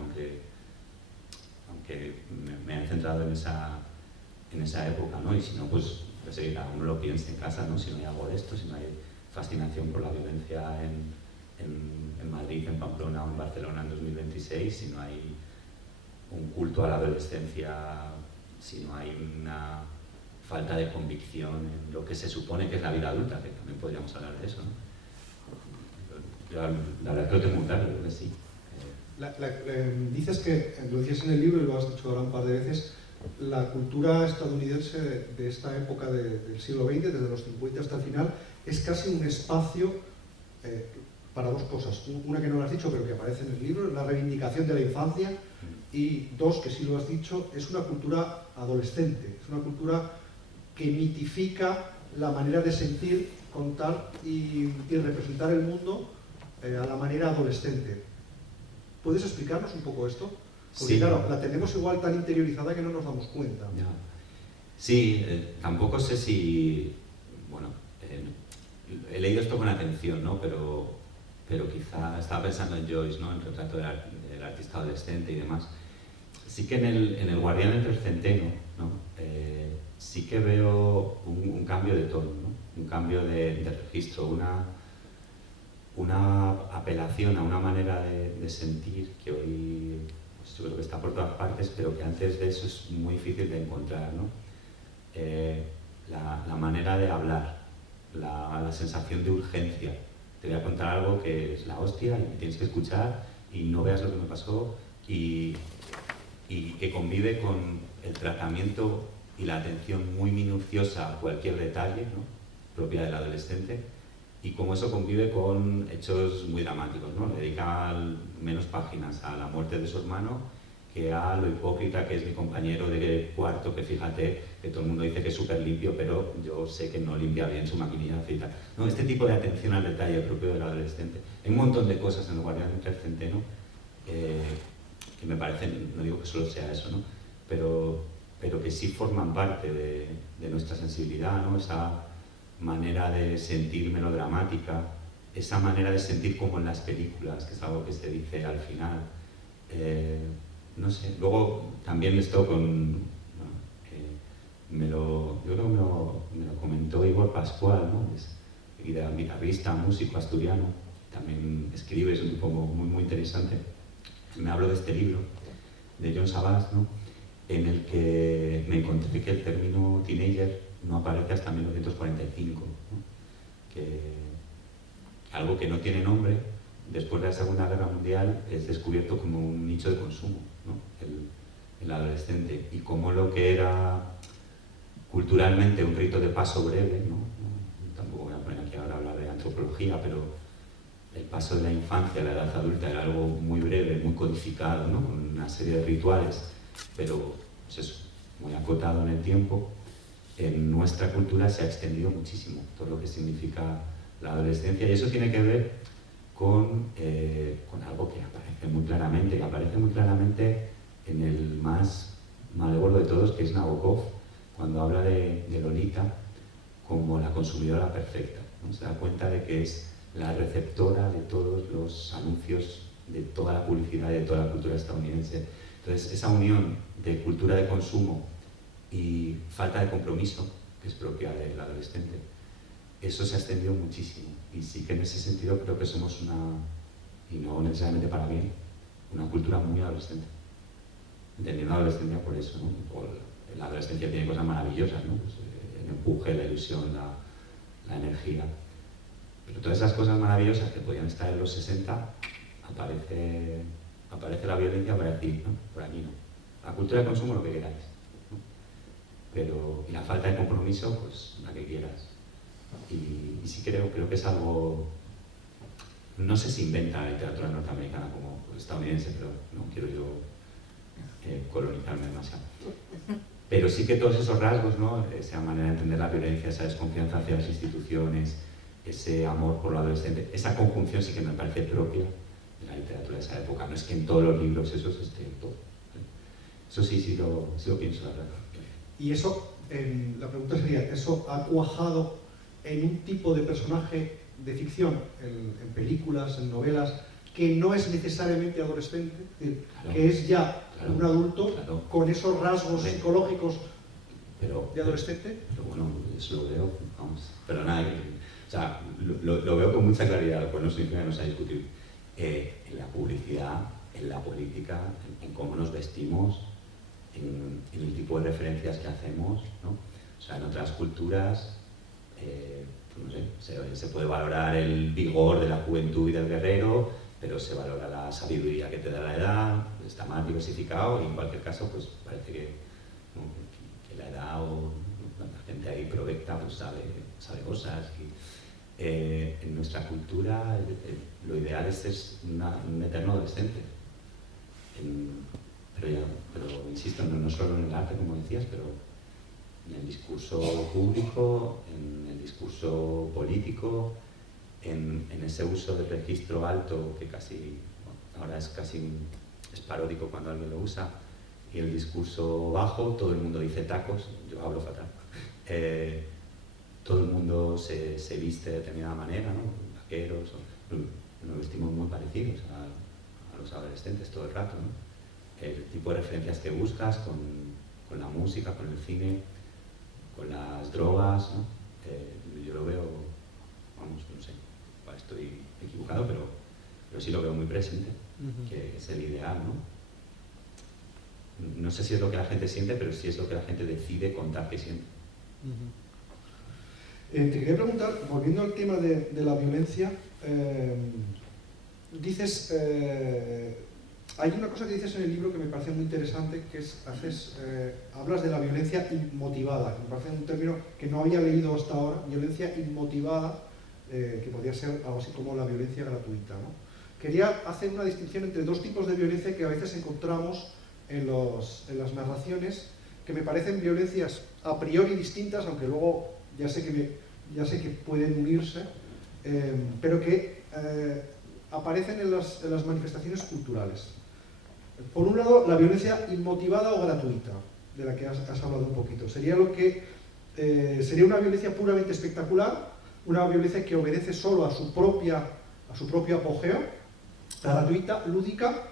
aunque me he centrado en esa época, ¿no? Y si no, pues que cada uno lo piense en casa, ¿no? Si no hay algo de esto, si no hay fascinación por la violencia en Madrid, en Pamplona o en Barcelona en 2026, si no hay un culto a la adolescencia, si no hay una falta de convicción en lo que se supone que es la vida adulta, que también podríamos hablar de eso, ¿no? Yo, la verdad es que lo tengo muy claro, creo que sí. Dices que, lo dices en el libro y lo has dicho ahora un par de veces, la cultura estadounidense de esta época del siglo XX, desde los 50 hasta el final, es casi un espacio para dos cosas. Una que no lo has dicho, pero que aparece en el libro, la reivindicación de la infancia, y dos, que sí lo has dicho, es una cultura adolescente, es una cultura que mitifica la manera de sentir, contar y representar el mundo a la manera adolescente. ¿Puedes explicarnos un poco esto? Porque sí, claro, la tenemos igual tan interiorizada que no nos damos cuenta. Ya. Sí, tampoco sé si... Bueno, he leído esto con atención, ¿no? Pero quizá estaba pensando en Joyce, ¿no? En el retrato del artista adolescente y demás. Sí que en el Guardián entre el Centeno, ¿no? Sí que veo un cambio de tono, ¿no? Un cambio de registro, una apelación a una manera de sentir que hoy... yo creo que está por todas partes, pero que antes de eso es muy difícil de encontrar, ¿no? La manera de hablar, la sensación de urgencia. Te voy a contar algo que es la hostia y tienes que escuchar y no veas lo que me pasó y que convive con el tratamiento y la atención muy minuciosa a cualquier detalle, ¿no? Propia del adolescente, y cómo eso convive con hechos muy dramáticos, ¿no? Dedica menos páginas a la muerte de su hermano que a lo hipócrita que es mi compañero de cuarto, que fíjate, que todo el mundo dice que es súper limpio, pero yo sé que no limpia bien su maquinilla de afeitar. No, este tipo de atención al detalle propio del adolescente. Hay un montón de cosas en el Guardián entre el Centeno que me parecen, no digo que solo sea eso, ¿no? pero que sí forman parte de nuestra sensibilidad, ¿no? Esa manera de sentir melodramática, esa manera de sentir como en las películas, que es algo que se dice al final. No sé, luego también esto con yo creo que me lo comentó Igor Pascual, ¿no? Es guitarrista, músico asturiano, también escribe, es un tipo muy interesante. Me habló de este libro, de John Sabas, ¿no? En el que me encontré que el término teenager no aparece hasta 1945, ¿no? Que algo que no tiene nombre, después de la Segunda Guerra Mundial, es descubierto como un nicho de consumo, ¿no? El adolescente, y como lo que era culturalmente un rito de paso breve, ¿no? Tampoco voy a poner aquí ahora a hablar de antropología, pero el paso de la infancia a la edad adulta era algo muy breve, muy codificado, ¿no? Con una serie de rituales, pero pues eso, muy acotado en el tiempo. En nuestra cultura se ha extendido muchísimo todo lo que significa la adolescencia, y eso tiene que ver con algo que aparece muy claramente en el más malévolo de todos, que es Nabokov, cuando habla de Lolita como la consumidora perfecta, ¿no? Se da cuenta de que es la receptora de todos los anuncios, de toda la publicidad, de toda la cultura estadounidense. Entonces, esa unión de cultura de consumo y falta de compromiso, que es propia del adolescente, eso se ha extendido muchísimo. Y sí que en ese sentido creo que somos y no necesariamente para bien, una cultura muy adolescente. Entendiendo la adolescencia por eso, ¿no? La adolescencia tiene cosas maravillosas, ¿no? Pues, el empuje, la ilusión, la energía. Pero todas esas cosas maravillosas que podían estar en los 60, aparece la violencia para decir, ¿no? Por aquí no. La cultura de consumo, lo que queráis, ¿no? Pero, y la falta de compromiso, pues la que quieras. Y sí creo que es algo, no sé si inventa la literatura norteamericana como estadounidense, pero no quiero yo colonizarme demasiado. Pero sí que todos esos rasgos, ¿no? Esa manera de entender la violencia, esa desconfianza hacia las instituciones, ese amor por lo adolescente, esa conjunción sí que me parece propia de la literatura de esa época. No es que en todos los libros eso esté todo. Eso sí lo pienso, la verdad. Y eso, la pregunta sería, ¿eso ha cuajado en un tipo de personaje de ficción, en películas, en novelas, que no es necesariamente adolescente, claro, que es ya un adulto con esos rasgos psicológicos de adolescente? Pero bueno, eso lo veo, vamos, pero nada, o sea, lo veo con mucha claridad, pues no significa que no se ha discutido. En la publicidad, en la política, en cómo nos vestimos, en el tipo de referencias que hacemos, ¿no? O sea, en otras culturas, pues no sé, se puede valorar el vigor de la juventud y del guerrero, pero se valora la sabiduría que te da la edad, está más diversificado, y en cualquier caso, pues parece que la edad o la gente ahí proyecta, pues sabe cosas. En nuestra cultura lo ideal es ser un eterno adolescente. Pero insisto, no solo en el arte, como decías, pero en el discurso público, en el discurso político, en ese uso del registro alto que ahora es paródico cuando alguien lo usa, y el discurso bajo, todo el mundo dice tacos, yo hablo fatal. Todo el mundo se viste de determinada manera, ¿no? Vaqueros, nos vestimos muy parecidos a los adolescentes todo el rato, ¿no? El tipo de referencias que buscas con la música, con el cine, con las drogas, ¿no? Yo lo veo, vamos, no sé, estoy equivocado, pero sí lo veo muy presente, que es el ideal, ¿no? No sé si es lo que la gente siente, pero sí es lo que la gente decide contar que siente. Te quería preguntar, volviendo al tema de la violencia, dices, hay una cosa que dices en el libro que me parece muy interesante, que es, hablas de la violencia inmotivada, que me parece un término que no había leído hasta ahora, violencia inmotivada, que podría ser algo así como la violencia gratuita, ¿no? Quería hacer una distinción entre dos tipos de violencia que a veces encontramos en las narraciones, que me parecen violencias a priori distintas, aunque luego ya sé que pueden unirse, pero que aparecen en las manifestaciones culturales. Por un lado, la violencia inmotivada o gratuita, de la que has hablado un poquito. Sería sería una violencia puramente espectacular, una violencia que obedece solo a su propio apogeo, gratuita, lúdica,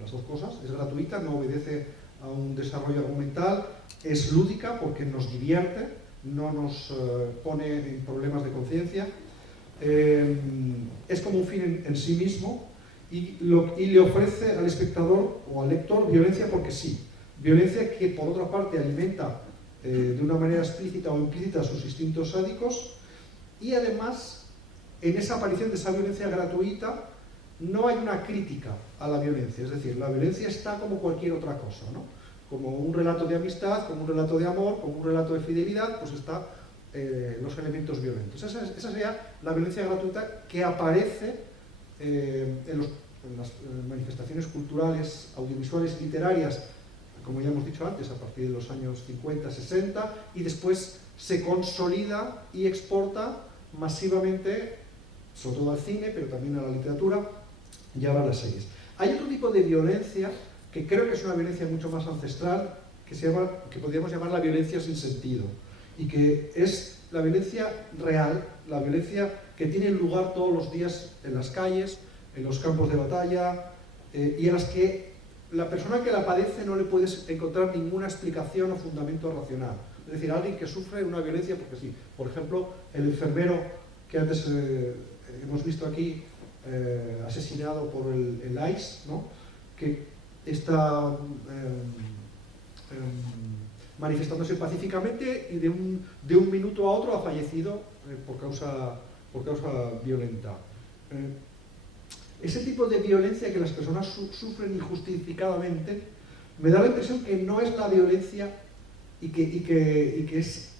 las dos cosas, es gratuita, no obedece a un desarrollo argumental, es lúdica porque nos divierte, no nos pone en problemas de conciencia, es como un fin en sí mismo y le ofrece al espectador o al lector violencia porque sí. Violencia que por otra parte alimenta de una manera explícita o implícita sus instintos sádicos y además en esa aparición de esa violencia gratuita no hay una crítica a la violencia, es decir, la violencia está como cualquier otra cosa, ¿no? Como un relato de amistad, como un relato de amor, como un relato de fidelidad, pues está los elementos violentos. Esa sería la violencia gratuita que aparece en las manifestaciones culturales, audiovisuales, literarias, como ya hemos dicho antes, a partir de los años 50, 60, y después se consolida y exporta masivamente, sobre todo al cine, pero también a la literatura y ahora a las series. Hay otro tipo de violencia que creo que es una violencia mucho más ancestral, que podríamos llamar la violencia sin sentido, y que es la violencia real, la violencia que tiene lugar todos los días en las calles, en los campos de batalla, y a las que la persona que la padece no le puedes encontrar ninguna explicación o fundamento racional. Es decir, alguien que sufre una violencia porque sí. Por ejemplo, el enfermero que antes hemos visto aquí, asesinado por el ICE, ¿no? Que está manifestándose pacíficamente y de un minuto a otro ha fallecido por causa violenta. Ese tipo de violencia que las personas sufren injustificadamente, me da la impresión que no es la violencia y que es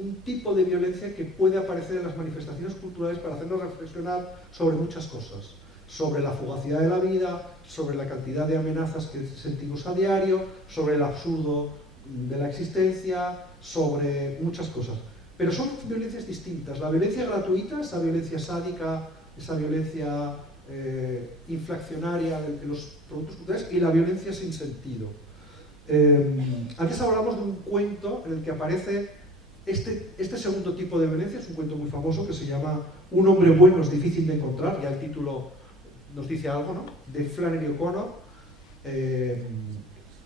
un tipo de violencia que puede aparecer en las manifestaciones culturales para hacernos reflexionar sobre muchas cosas, sobre la fugacidad de la vida, sobre la cantidad de amenazas que sentimos a diario, sobre el absurdo de la existencia, sobre muchas cosas. Pero son violencias distintas. La violencia gratuita, esa violencia sádica, esa violencia inflacionaria de los productos culturales, y la violencia sin sentido. Antes hablamos de un cuento en el que aparece este segundo tipo de violencia. Es un cuento muy famoso que se llama Un hombre bueno es difícil de encontrar, ya el título nos dice algo, ¿no? De Flannery O'Connor.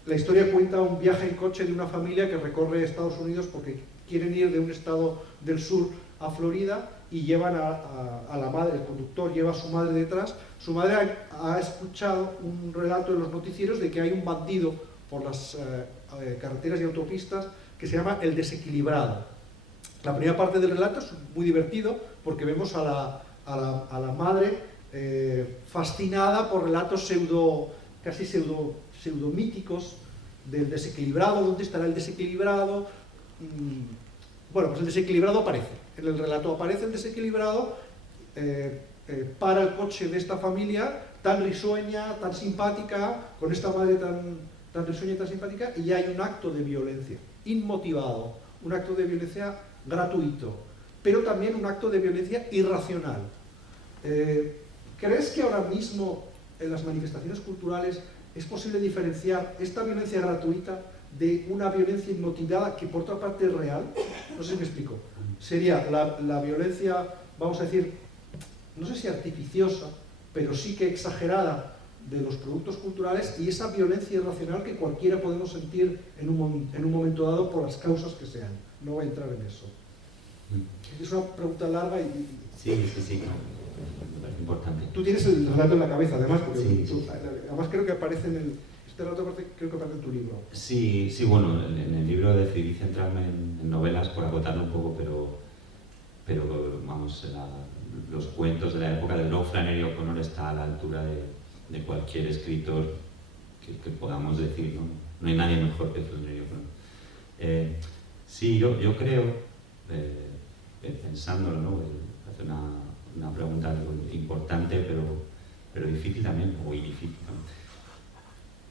La historia cuenta un viaje en coche de una familia que recorre Estados Unidos porque quieren ir de un estado del sur a Florida y llevan a la madre, el conductor lleva a su madre detrás. Su madre ha escuchado un relato en los noticieros de que hay un bandido por las carreteras y autopistas que se llama El Desequilibrado. La primera parte del relato es muy divertido porque vemos a la madre fascinada por relatos casi pseudomíticos del desequilibrado. ¿Dónde estará el desequilibrado? Bueno, pues el desequilibrado aparece. En el relato aparece el desequilibrado, para el coche de esta familia tan risueña, tan simpática, con esta madre tan risueña y tan simpática, y ya hay un acto de violencia inmotivado, un acto de violencia gratuito, pero también un acto de violencia irracional. ¿Crees que ahora mismo en las manifestaciones culturales es posible diferenciar esta violencia gratuita de una violencia inmotivada que por otra parte es real? No sé si me explico. Sería la violencia, vamos a decir, no sé si artificiosa, pero sí que exagerada de los productos culturales, y esa violencia irracional que cualquiera podemos sentir en un momento dado por las causas que sean. No voy a entrar en eso. Es una pregunta larga y... Sí, me parece importante. Tú tienes el relato en la cabeza, además, porque Sí. además creo que aparece este relato creo que aparece en tu libro. Sí, bueno, en el libro decidí centrarme en novelas por agotarlo un poco, pero vamos, los cuentos de la época del Lord Flannery O'Connor está a la altura de cualquier escritor que podamos decir, ¿no? No hay nadie mejor que Flannery O'Connor. Sí, yo creo, pensándolo, ¿no? Hace una pregunta importante, pero difícil también, muy difícil, ¿no?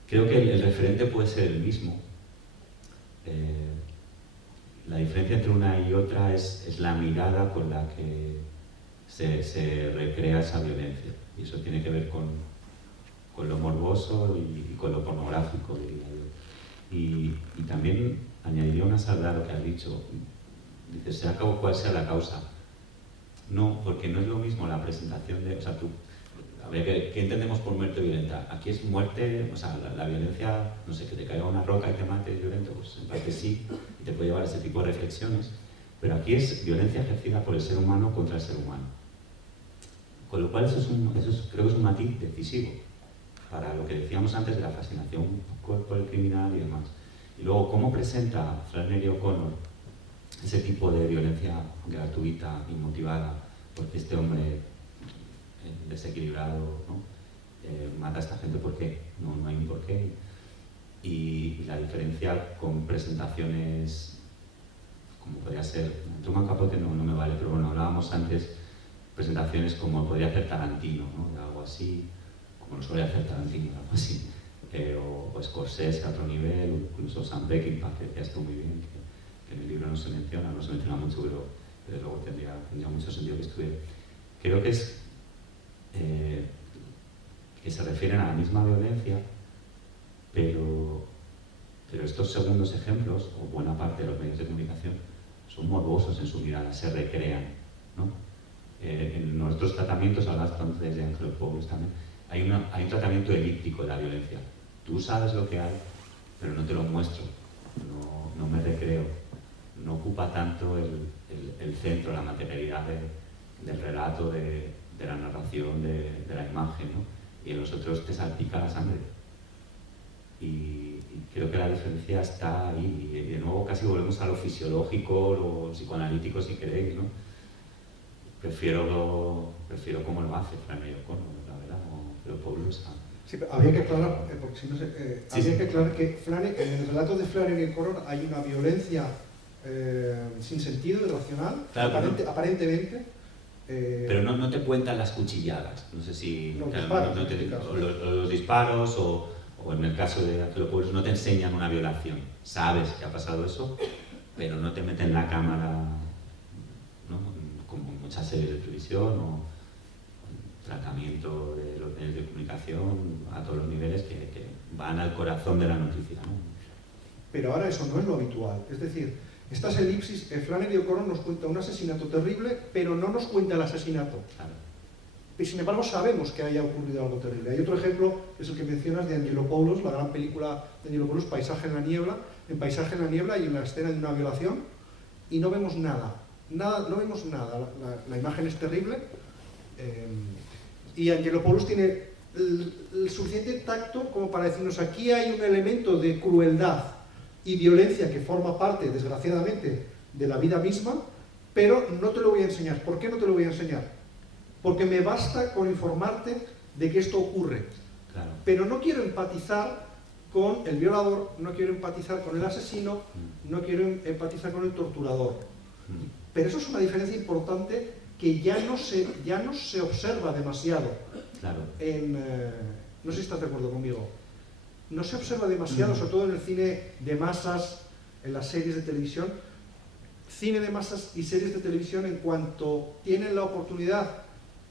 Creo que el referente puede ser el mismo. La diferencia entre una y otra es la mirada con la que se recrea esa violencia. Y eso tiene que ver con lo morboso y con lo pornográfico, diría yo. Y también añadiría una salvedad a lo que has dicho. Dices, sea cual sea la causa. No, porque no es lo mismo la presentación de... O sea, a ver, ¿qué entendemos por muerte violenta? Aquí es muerte, o sea, la violencia, no sé, que te caiga una roca y te mate, es violento, pues en parte sí, y te puede llevar a ese tipo de reflexiones, pero aquí es violencia ejercida por el ser humano contra el ser humano. Con lo cual creo que es un matiz decisivo para lo que decíamos antes de la fascinación por el criminal y demás. Y luego, ¿cómo presenta Flannery O'Connor ese tipo de violencia gratuita, inmotivada, porque este hombre desequilibrado, ¿no? Mata a esta gente? ¿Por qué? No hay un porqué. Y la diferencia con presentaciones como podría ser, Truman Capote no me vale, pero bueno, hablábamos antes, presentaciones como podría hacer Tarantino, ¿no? De algo así, como lo suele hacer Tarantino, algo así, o Scorsese a otro nivel, o incluso Sam Peckinpah, que decía esto muy bien, que en el libro no se menciona mucho, pero luego tendría mucho sentido que estuviera. Creo que es que se refieren a la misma violencia, pero estos segundos ejemplos, o buena parte de los medios de comunicación, son morbosos en su mirada, se recrean, ¿no? En nuestros tratamientos, hablabas entonces de Angelopoulos también, hay un tratamiento elíptico de la violencia. Tú sabes lo que hay, pero no te lo muestro, no me recreo, no ocupa tanto el centro, la materialidad del relato, de la narración, de la imagen, ¿no? Y en los otros te salpica la sangre. Y creo que la diferencia está ahí, y de nuevo casi volvemos a lo fisiológico, lo psicoanalítico si queréis, ¿no? Prefiero cómo lo hace Flannery O'Connor, la verdad, pero Paulos. Sí, pero había que aclarar, porque si no sé, había que aclarar que en el relato de Flannery O'Connor hay una violencia sin sentido, irracional, claro, aparentemente. Pero no te cuentan las cuchilladas, no sé si los disparos o en el caso de Angelopoulos no te enseñan una violación, sabes que ha pasado eso, pero no te meten la cámara, ¿no? Como en muchas series de televisión o tratamiento de los medios de comunicación a todos los niveles que van al corazón de la noticia, ¿no? Pero ahora eso no es lo habitual, es decir, estas elipsis, Flannery O'Connor nos cuenta un asesinato terrible, pero no nos cuenta el asesinato. Claro. Y sin embargo sabemos que haya ocurrido algo terrible. Hay otro ejemplo, que es el que mencionas, de Angelopoulos, la gran película de Angelopoulos, Paisaje en la niebla. En Paisaje en la niebla hay una escena de una violación y no vemos nada, no vemos nada. La imagen es terrible y Angelopoulos tiene el suficiente tacto como para decirnos: aquí hay un elemento de crueldad y violencia que forma parte, desgraciadamente, de la vida misma, pero no te lo voy a enseñar. ¿Por qué no te lo voy a enseñar? Porque me basta con informarte de que esto ocurre. Claro. Pero no quiero empatizar con el violador, no quiero empatizar con el asesino, no quiero empatizar con el torturador. Pero eso es una diferencia importante que ya no se observa demasiado. Claro. No sé si estás de acuerdo conmigo. No se observa demasiado, sobre todo en el cine de masas, en las series de televisión. Cine de masas y series de televisión, en cuanto tienen la oportunidad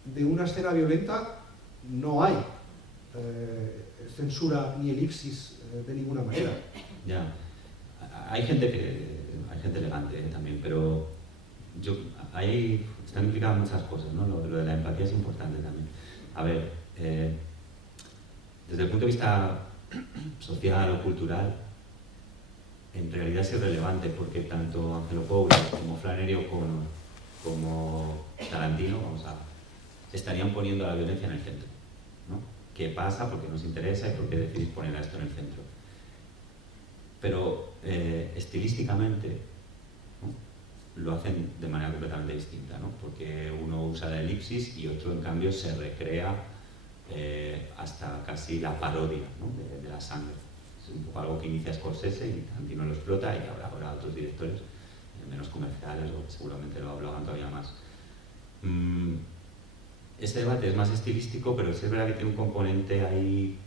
de una escena violenta, no hay censura ni elipsis de ninguna manera. Ya, hay gente elegante también, pero ahí están implicadas muchas cosas, ¿no? Lo de la empatía es importante también. A ver, desde el punto de vista social o cultural, en realidad es irrelevante, porque tanto Angelopoulos como Flannery O'Connor como Tarantino, estarían poniendo la violencia en el centro, ¿no? ¿Qué pasa? Porque nos interesa y por qué decidís poner esto en el centro. Pero estilísticamente, ¿no? Lo hacen de manera completamente distinta, ¿no? Porque uno usa la elipsis y otro, en cambio, se recrea hasta casi la parodia, ¿no? de la sangre. Es un poco algo que inicia Scorsese y Tarantino lo explota, y habrá otros directores menos comerciales, o seguramente lo hablaban todavía más. Este debate es más estilístico, pero sí es verdad que tiene un componente ahí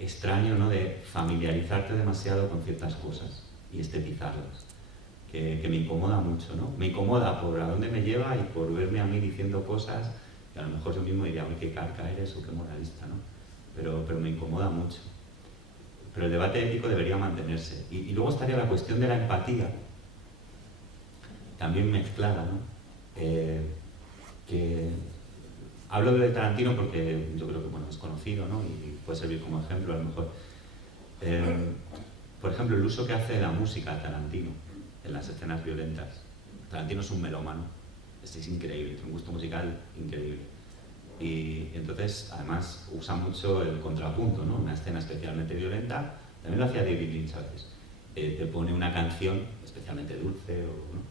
extraño, ¿no? De familiarizarte demasiado con ciertas cosas y estetizarlas, que me incomoda mucho, ¿no? Me incomoda por a dónde me lleva y por verme a mí diciendo cosas que a lo mejor yo mismo diría: uy, qué carca eres o qué moralista, ¿no? Pero me incomoda mucho. Pero el debate ético debería mantenerse. Y luego estaría la cuestión de la empatía, también mezclada, ¿no? Que Hablo de Tarantino porque yo creo que bueno, es conocido, ¿no? Y puede servir como ejemplo a lo mejor. Por ejemplo, el uso que hace de la música Tarantino en las escenas violentas. Tarantino es un melómano, es increíble, tiene un gusto musical increíble. Y entonces, además, usa mucho el contrapunto, ¿no? Una escena especialmente violenta, también lo hacía David Lynch a veces. Te pone una canción especialmente dulce, ¿no?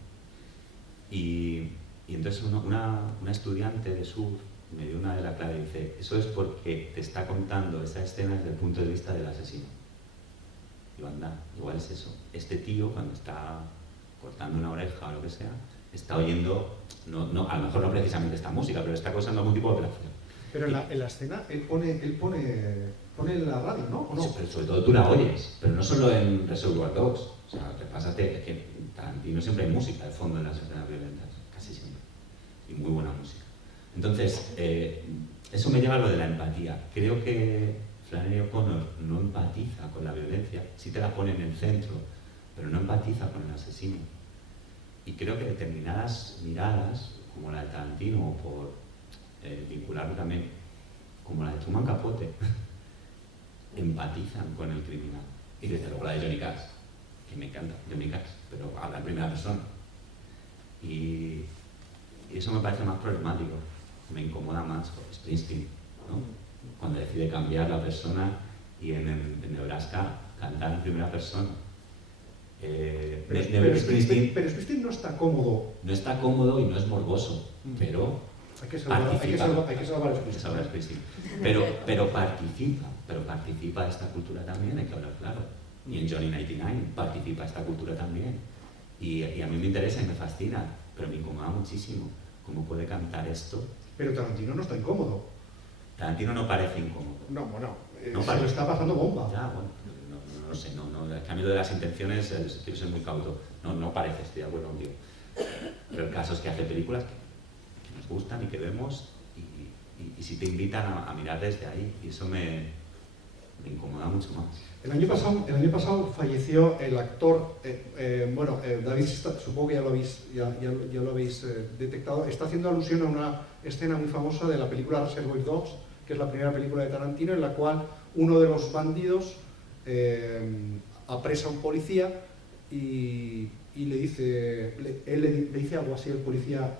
Y entonces una estudiante de surf me dio una de la clave y dice, eso es porque te está contando esa escena desde el punto de vista del asesino. Digo, anda, igual es eso. Este tío, cuando está cortando una oreja o lo que sea, está oyendo, a lo mejor no precisamente esta música, pero está causando algún tipo de operación. Pero en la escena él pone la radio, ¿no? ¿O no? Sí, pero sobre todo tú la oyes, pero no solo en Reservoir Dogs. O sea, lo que pasa es que Tarantino siempre hay música de fondo en las escenas violentas, casi siempre. Y muy buena música. Entonces, eso me lleva a lo de la empatía. Creo que Flannery O'Connor no empatiza con la violencia, sí te la pone en el centro, pero no empatiza con el asesino. Y creo que determinadas miradas, como la de Tarantino, o por vincularlo también, como la de Truman Capote, empatizan con el criminal. Y desde luego la de Johnny Cash, que me encanta, Johnny Cash, pero habla en primera persona. Y eso me parece más problemático, me incomoda más con Springsteen, ¿no? Cuando decide cambiar la persona y en Nebraska cantar en primera persona. Pero Springsteen no está cómodo. No está cómodo y no es morboso, pero hay que salvar a Springsteen. Pero participa de esta cultura también, hay que hablar claro. Y en Johnny 99 participa esta cultura también. Y a mí me interesa y me fascina, pero me incomoda muchísimo cómo puede cantar esto. Pero Tarantino no está incómodo. Tarantino no parece incómodo. No, bueno, no se lo está pasando bomba. Ya, bueno, no sé, es que a mí lo de las intenciones quiero ser muy cauto. No parece, estoy de acuerdo contigo. Pero el caso es que hace películas que nos gustan y que vemos y si te invitan a mirar desde ahí, y eso me incomoda mucho más. El año pasado falleció el actor, David, supongo que ya lo habéis detectado, está haciendo alusión a una escena muy famosa de la película Reservoir Dogs, que es la primera película de Tarantino, en la cual uno de los bandidos apresa a un policía y le dice algo así al policía,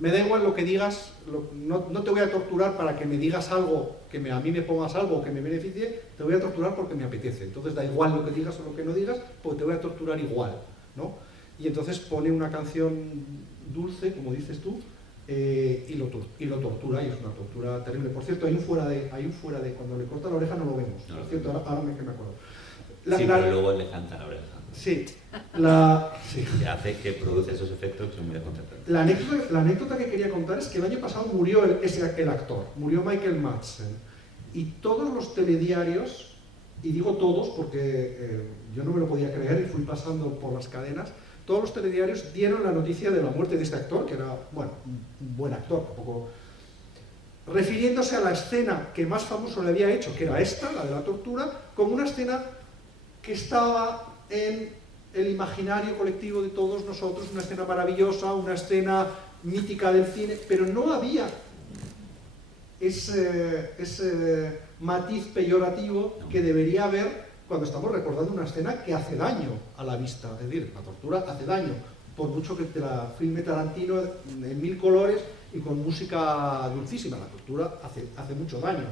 me da igual lo que digas, no te voy a torturar para que me digas algo, a mí me pongas algo que me beneficie, te voy a torturar porque me apetece. Entonces da igual lo que digas o lo que no digas, porque te voy a torturar igual, ¿no? Y entonces pone una canción dulce, como dices tú, y lo tortura, y es una tortura terrible. Por cierto, hay un fuera de cuando le corta la oreja no lo vemos. No, por cierto, ahora que me acuerdo. Pero luego le canta la oreja. Sí. Que hace que produce esos efectos que son muy desconcertantes. La anécdota que quería contar es que el año pasado murió el actor, murió Michael Madsen, y todos los telediarios, y digo todos porque yo no me lo podía creer y fui pasando por las cadenas, todos los telediarios dieron la noticia de la muerte de este actor, que era, bueno, un buen actor, tampoco, refiriéndose a la escena que más famoso le había hecho, que era esta, la de la tortura, como una escena que estaba en el imaginario colectivo de todos nosotros, una escena maravillosa, una escena mítica del cine, pero no había ese matiz peyorativo que debería haber cuando estamos recordando una escena que hace daño a la vista. Es decir, la tortura hace daño, por mucho que te la filme Tarantino en 1000 colores y con música dulcísima. La tortura hace mucho daño.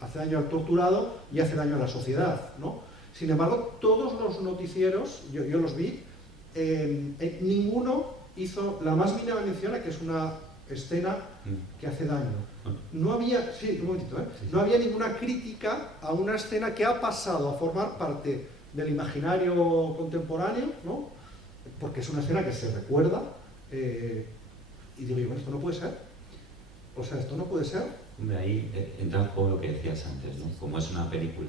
Hace daño al torturado y hace daño a la sociedad, ¿no? Sin embargo, todos los noticieros, yo los vi, ninguno hizo la más mínima mención a que es una escena que hace daño. No había, un momentito, no había ninguna crítica a una escena que ha pasado a formar parte del imaginario contemporáneo, ¿no? Porque es una escena que se recuerda, y digo yo, bueno, esto no puede ser. O sea, esto no puede ser. Hombre, ahí entra en juego lo que decías antes, ¿no? Como es una película.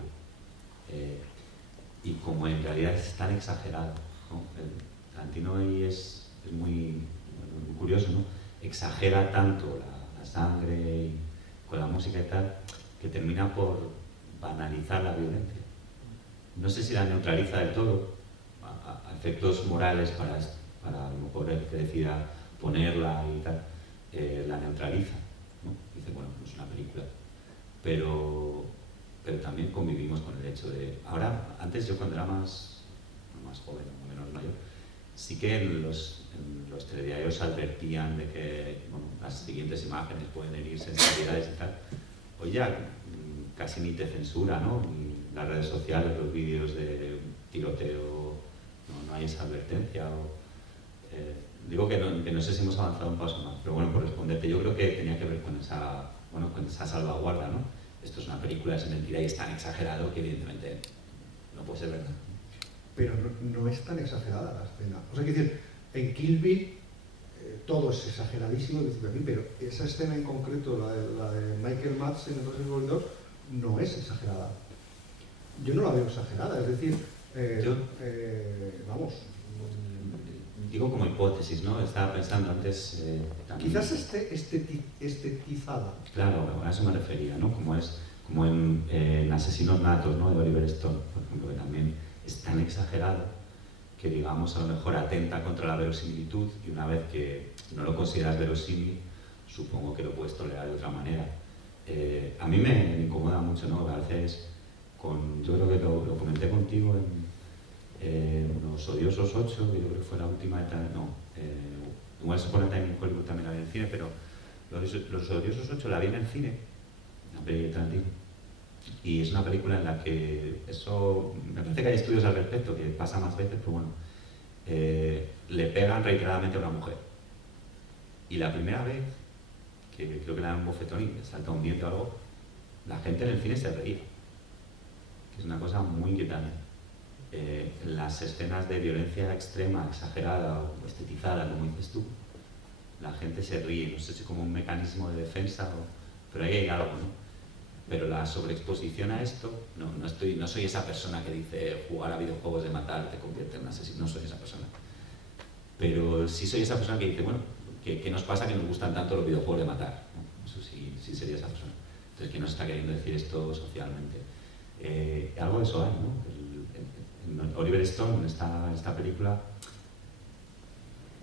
Y como en realidad es tan exagerado, ¿no? El Tarantino ahí es muy curioso, ¿no? Exagera tanto la sangre y con la música y tal, que termina por banalizar la violencia. No sé si la neutraliza del todo, a efectos morales para a lo mejor el que decida ponerla y tal, la neutraliza, ¿no? Dice, bueno, no es una película, pero también convivimos con el hecho de... Ahora, antes yo cuando era más joven o menos mayor, sí que en los telediarios advertían de que bueno, las siguientes imágenes pueden herir sensibilidades y tal. Hoy ya casi ni te censura, ¿no? Ni las redes sociales, los vídeos de tiroteo, no hay esa advertencia. Digo que no sé si hemos avanzado un paso más, pero bueno, por responderte, yo creo que tenía que ver con esa salvaguarda, ¿no? Esto es una película, es mentira y es tan exagerado que evidentemente no puede ser verdad. Pero no es tan exagerada la escena. O sea, quiero decir, en Kill Bill todo es exageradísimo, pero esa escena en concreto, la de Michael Madsen en Los Devolvedores, no es exagerada. Yo no la veo exagerada, es decir, vamos... Digo como hipótesis, ¿no? Estaba pensando antes... Quizás esté estetizada. Claro, a eso me refería, ¿no? Como en Asesinos Natos, ¿no? De Oliver Stone, por ejemplo, que también es tan exagerado que, digamos, a lo mejor atenta contra la verosimilitud y una vez que no lo consideras verosímil, supongo que lo puedes tolerar de otra manera. A mí me incomoda mucho, ¿no? A veces, yo creo que lo comenté contigo en Los Odiosos 8, que yo creo que fue la última, igual se pone también en Hollywood, también la vi en el cine, pero Los Odiosos 8 la vi en el cine, una película de Tarantino, y es una película en la que eso, me parece que hay estudios al respecto, que pasa más veces, pero bueno, le pegan reiteradamente a una mujer. Y la primera vez, que creo que le dan un bofetón y le salta un diente o algo, la gente en el cine se reía, que es una cosa muy inquietante. Las escenas de violencia extrema, exagerada o estetizada, como dices tú, la gente se ríe, no sé si como un mecanismo de defensa, pero ahí hay algo, ¿no? Pero la sobreexposición a esto, no soy esa persona que dice jugar a videojuegos de matar te convierte en un asesino, no soy esa persona. Pero sí soy esa persona que dice, bueno, ¿qué nos pasa que nos gustan tanto los videojuegos de matar? ¿No? Eso sí sería esa persona. Entonces, ¿qué nos está queriendo decir esto socialmente? Algo de eso hay, ¿no? Oliver Stone en esta película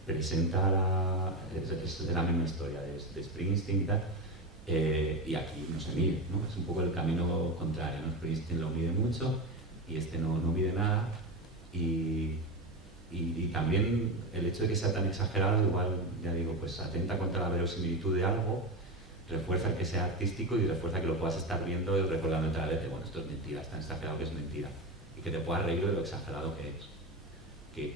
presenta es de la misma historia de Springsteen y tal, y aquí no se mide, ¿no? Es un poco el camino contrario, ¿no? Springsteen lo mide mucho y este no mide nada, y también el hecho de que sea tan exagerado igual, ya digo, pues atenta contra la verosimilitud de algo, refuerza el que sea artístico y refuerza que lo puedas estar viendo y recordando otra vez de, bueno, esto es mentira, es tan exagerado que es mentira, y que te puedas reír de lo exagerado que es.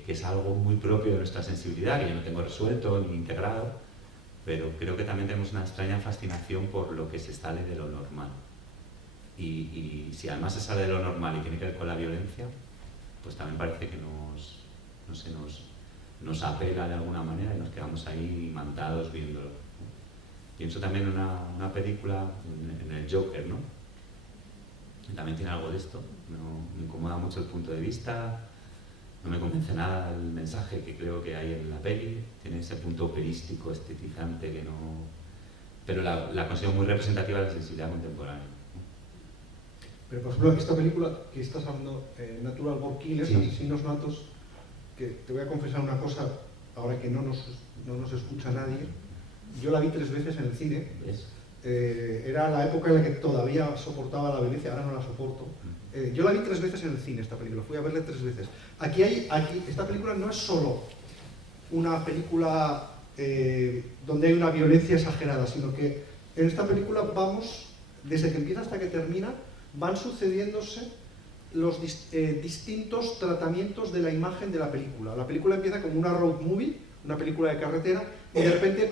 Que es algo muy propio de nuestra sensibilidad, que yo no tengo resuelto ni integrado, pero creo que también tenemos una extraña fascinación por lo que se sale de lo normal. Y si además se sale de lo normal y tiene que ver con la violencia, pues también parece que nos apela de alguna manera y nos quedamos ahí imantados viéndolo. Pienso también en una película, en el Joker, ¿no? Que también tiene algo de esto, me incomoda mucho el punto de vista, no me convence nada el mensaje que creo que hay en la peli, tiene ese punto operístico, estetizante que no... Pero la considero muy representativa de la sensibilidad contemporánea. Pero por ejemplo, esta película que estás hablando, Natural Born Killers, sí. Asesinos Natos, que te voy a confesar una cosa, ahora que no nos escucha nadie, yo la vi 3 veces en el cine. Era la época en la que todavía soportaba la violencia, ahora no la soporto. Yo la vi 3 veces en el cine, esta película, fui a verla 3 veces. Aquí esta película no es solo una película donde hay una violencia exagerada, sino que en esta película vamos, desde que empieza hasta que termina, van sucediéndose los distintos tratamientos de la imagen de la película. La película empieza como una road movie, una película de carretera, y de repente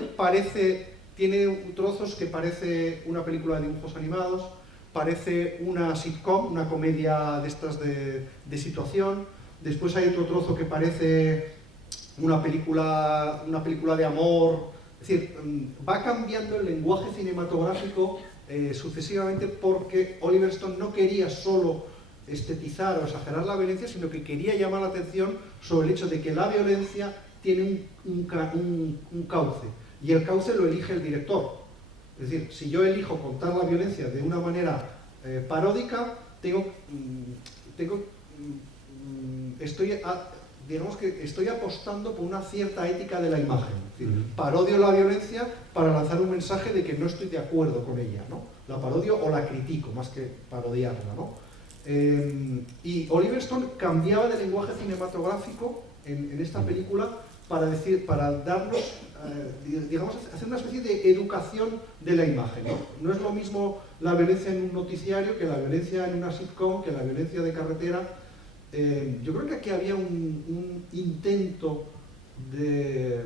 tiene trozos que parece una película de dibujos animados, parece una sitcom, una comedia de estas de situación. Después hay otro trozo que parece una película de amor. Es decir, va cambiando el lenguaje cinematográfico sucesivamente, porque Oliver Stone no quería solo estetizar o exagerar la violencia, sino que quería llamar la atención sobre el hecho de que la violencia tiene un cauce, y el cauce lo elige el director. Es decir, si yo elijo contar la violencia de una manera digamos que estoy apostando por una cierta ética de la imagen. Es decir, parodio la violencia para lanzar un mensaje de que no estoy de acuerdo con ella, ¿no? La parodio o la critico, más que parodiarla, ¿no? Y Oliver Stone cambiaba de lenguaje cinematográfico en esta película para darnos, digamos, hacer una especie de educación de la imagen, ¿no? No es lo mismo la violencia en un noticiario que la violencia en una sitcom, que la violencia de carretera. Yo creo que aquí había un intento de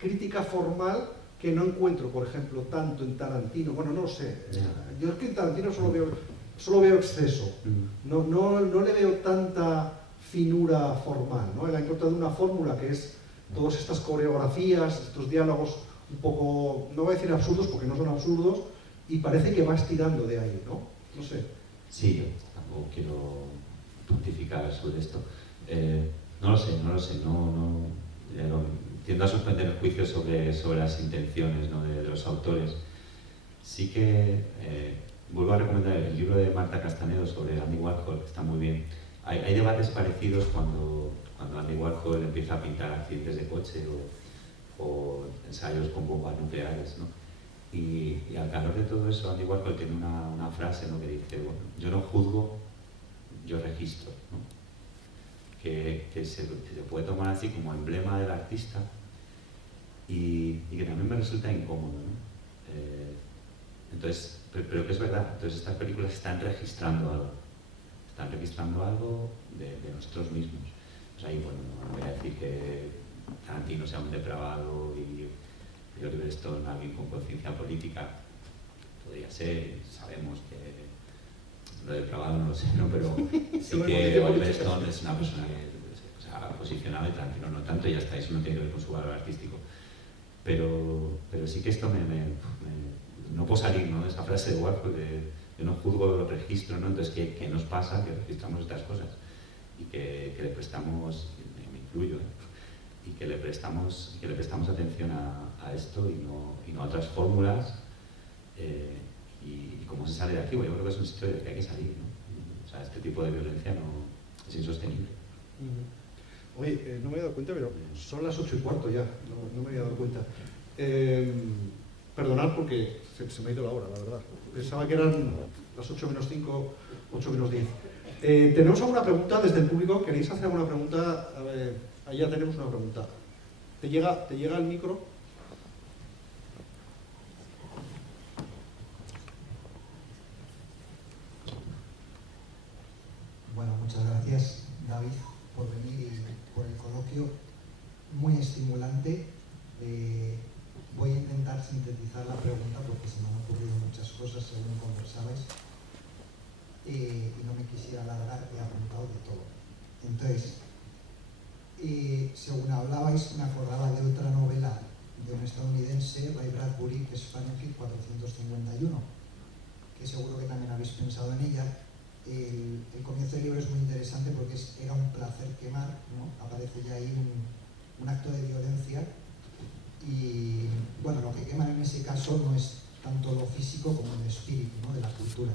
crítica formal que no encuentro, por ejemplo, tanto en Tarantino. Bueno, no lo sé. Yo es que en Tarantino solo veo exceso. No le veo tanta finura formal, ¿no? Él ha encontrado una fórmula que es todas estas coreografías, estos diálogos un poco, no voy a decir absurdos porque no son absurdos, y parece que va estirando de ahí, ¿no? No sé. Sí, yo tampoco quiero pontificar sobre esto. No lo sé, tiendo a suspender el juicio sobre las intenciones, ¿no?, de los autores. Sí que vuelvo a recomendar el libro de Marta Castanedo sobre Andy Warhol, que está muy bien. Hay debates parecidos cuando Andy Warhol empieza a pintar accidentes de coche o ensayos con bombas nucleares, ¿no? Y al calor de todo eso, Andy Warhol tiene una frase, ¿no?, que dice, bueno, yo no juzgo, yo registro, ¿no? Que se puede tomar así como emblema del artista y que también me resulta incómodo, ¿no? Entonces, pero que es verdad, entonces estas películas están registrando algo de nosotros mismos. Pues ahí, bueno, no voy a decir que Tarantino sea un depravado y Oliver Stone alguien con conciencia política, podría ser, sabemos que lo depravado no lo sé, ¿no? Pero sí que Oliver Stone es una persona que posicionada y Tarantino no tanto, y ya está, eso no tiene que ver con su valor artístico. Pero sí que esto no puedo salir, ¿no?, de esa frase de Warhol de yo no juzgo, lo registro, ¿no? Entonces, ¿qué nos pasa? Que registramos estas cosas y que le prestamos, me incluyo, y que le prestamos atención a esto y no a otras fórmulas. Y cómo se sale de aquí, bueno, yo creo que es un sitio del que hay que salir, ¿no? O sea, este tipo de violencia no es insostenible. Oye, no me había dado cuenta, pero son las 8:15 ya, no me había dado cuenta. Perdonad porque se me ha ido la hora, la verdad. Pensaba que eran las 8:05, 8:10. ¿Tenemos alguna pregunta desde el público? ¿Queréis hacer alguna pregunta? A ver, allá tenemos una pregunta. ¿Te llega el micro? Bueno, muchas gracias, David, por venir y por el coloquio. Muy estimulante. Voy a intentar sintetizar la pregunta porque se me han ocurrido muchas cosas según conversabais y no me quisiera alargar, he apuntado de todo. Entonces, según hablabais, me acordaba de otra novela de un estadounidense, Ray Bradbury, que es Fahrenheit 451, que seguro que también habéis pensado en ella. El comienzo del libro es muy interesante porque era un placer quemar, ¿no? Aparece ya ahí un acto de violencia y, bueno, lo que queman en ese caso no es tanto lo físico como el espíritu, ¿no?, de la cultura.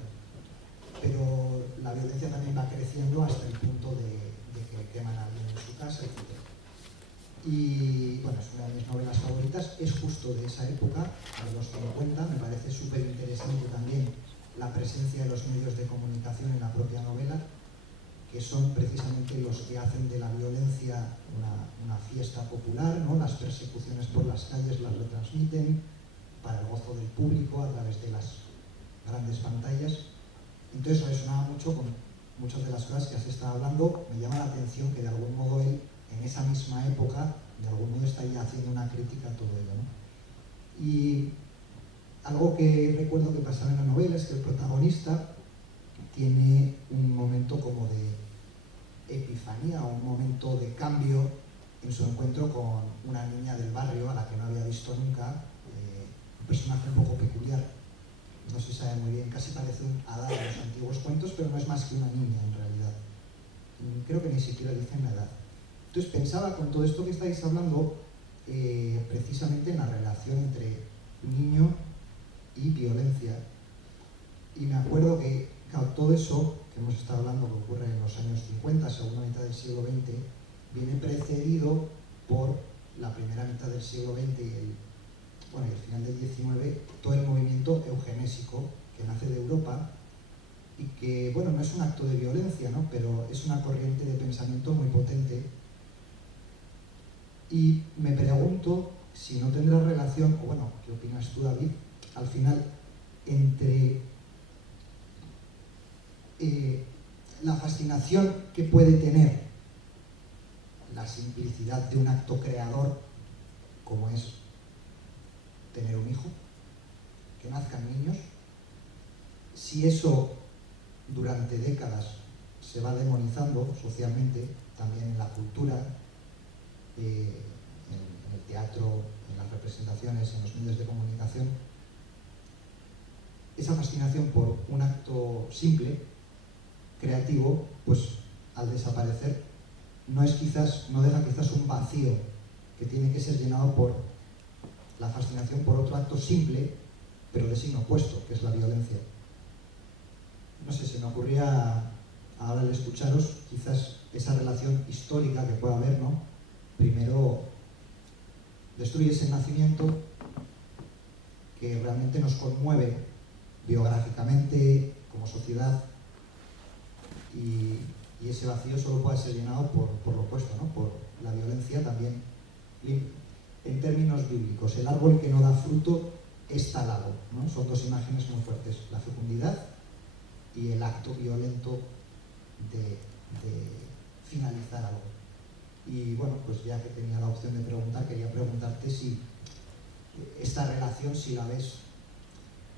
Pero la violencia también va creciendo hasta el punto de que queman a alguien en su casa, etc. Y, bueno, es una de mis novelas favoritas, es justo de esa época, de los 50, me parece súper interesante también la presencia de los medios de comunicación en la propia novela, que son precisamente los que hacen de la violencia una fiesta popular, ¿no? Las persecuciones por las calles las retransmiten para el gozo del público a través de las grandes pantallas. Entonces resonaba mucho con muchas de las cosas que has estado hablando. Me llama la atención que de algún modo él, en esa misma época, de algún modo está ya haciendo una crítica a todo ello, ¿no? Y algo que recuerdo que pasaba en la novela es que el protagonista tiene un momento como de epifanía o un momento de cambio en su encuentro con una niña del barrio a la que no había visto nunca, un personaje un poco peculiar, no se sabe muy bien, casi parece un hada de los antiguos cuentos, pero no es más que una niña en realidad. Creo que ni siquiera dicen la edad. Entonces pensaba con todo esto que estáis hablando precisamente en la relación entre niño y violencia. Y me acuerdo que, claro, todo eso que que hemos estado hablando, que ocurre en los años 50, segunda mitad del siglo XX, viene precedido por la primera mitad del siglo XX y el final del XIX, todo el movimiento eugenésico que nace de Europa y que, bueno, no es un acto de violencia, ¿no? Pero es una corriente de pensamiento muy potente. Y me pregunto si no tendrá relación, o bueno, ¿qué opinas tú, David? Al final, entre la fascinación que puede tener la simplicidad de un acto creador, como es tener un hijo, que nazcan niños, si eso durante décadas se va demonizando socialmente, también en la cultura, en el teatro, en las representaciones, en los medios de comunicación, esa fascinación por un acto simple, creativo, pues al desaparecer no deja quizás un vacío que tiene que ser llenado por la fascinación por otro acto simple, pero de signo opuesto, que es la violencia. No sé, se me ocurría ahora al escucharos quizás esa relación histórica que pueda haber, ¿no? Primero destruyes el nacimiento, que realmente nos conmueve biográficamente, como sociedad, y ese vacío solo puede ser llenado por lo opuesto, ¿no? Por la violencia también. En términos bíblicos, el árbol que no da fruto es talado, ¿no? Son dos imágenes muy fuertes, la fecundidad y el acto violento de finalizar algo. Y bueno, pues ya que tenía la opción de preguntar, quería preguntarte si esta relación, si la ves,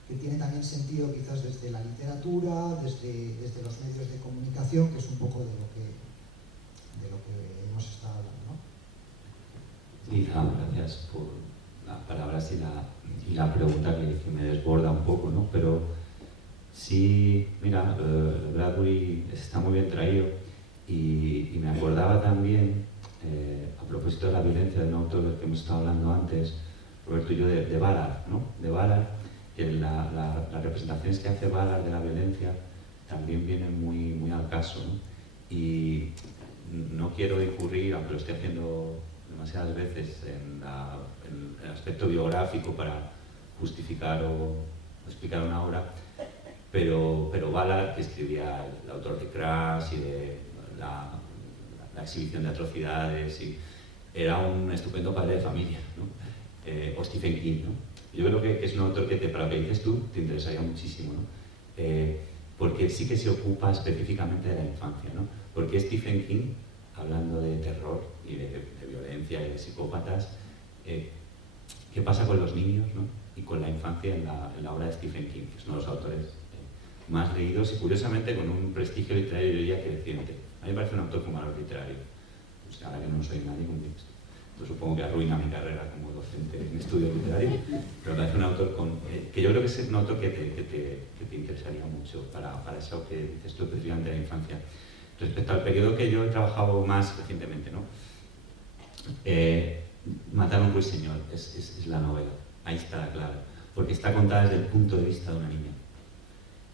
que tiene también sentido quizás desde la literatura, desde los medios de comunicación, que es un poco de lo que hemos estado hablando, ¿no? Gracias por las palabras y la pregunta que me desborda un poco, ¿no? Pero sí, mira, Bradbury está muy bien traído y me acordaba también, a propósito de la violencia, de un autor del que hemos estado hablando antes, Roberto y yo, de Ballard, ¿no? De Ballard, que las representaciones que hace Ballard de la violencia también vienen muy al caso, ¿no? Y no quiero incurrir, aunque lo estoy haciendo demasiadas veces, en el aspecto biográfico para justificar o explicar una obra, pero Ballard, que escribía el autor de Crash y de la exhibición de atrocidades, y era un estupendo padre de familia, ¿no? O Stephen King, ¿no? Yo creo que es un autor que, para lo que dices tú, te interesaría muchísimo, ¿no? Porque sí que se ocupa específicamente de la infancia, ¿no? Porque Stephen King, hablando de terror y de violencia y de psicópatas, ¿qué pasa con los niños, ¿no? Y con la infancia en la obra de Stephen King, que es uno de los autores más leídos y curiosamente con un prestigio literario, yo diría, creciente. A mí me parece un autor con valor literario, pues ahora que no soy nadie con esto. Entonces supongo que arruina mi carrera como docente en estudio literario, pero me parece un autor que yo creo que es un autor que te interesaría mucho para eso que dices tú específicamente de la infancia. Respecto al periodo que yo he trabajado más recientemente, ¿no? Matar a un ruiseñor es la novela, ahí está la clave, porque está contada desde el punto de vista de una niña.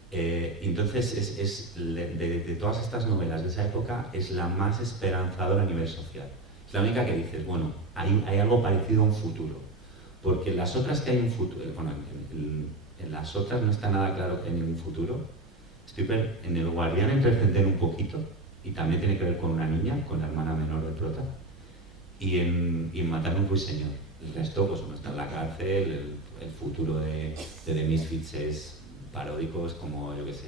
Entonces, de todas estas novelas de esa época, es la más esperanzadora a nivel social. Es la única que dices, bueno, hay algo parecido a un futuro. Porque en las otras que hay un futuro, bueno, en las otras no está nada claro que hay ningún futuro. En El Guardián entre el Centeno un poquito, y también tiene que ver con una niña, con la hermana menor del prota, y en Matar a un ruiseñor. El resto, pues uno está en la cárcel, el futuro de The Misfits es paródico, es como, yo qué sé,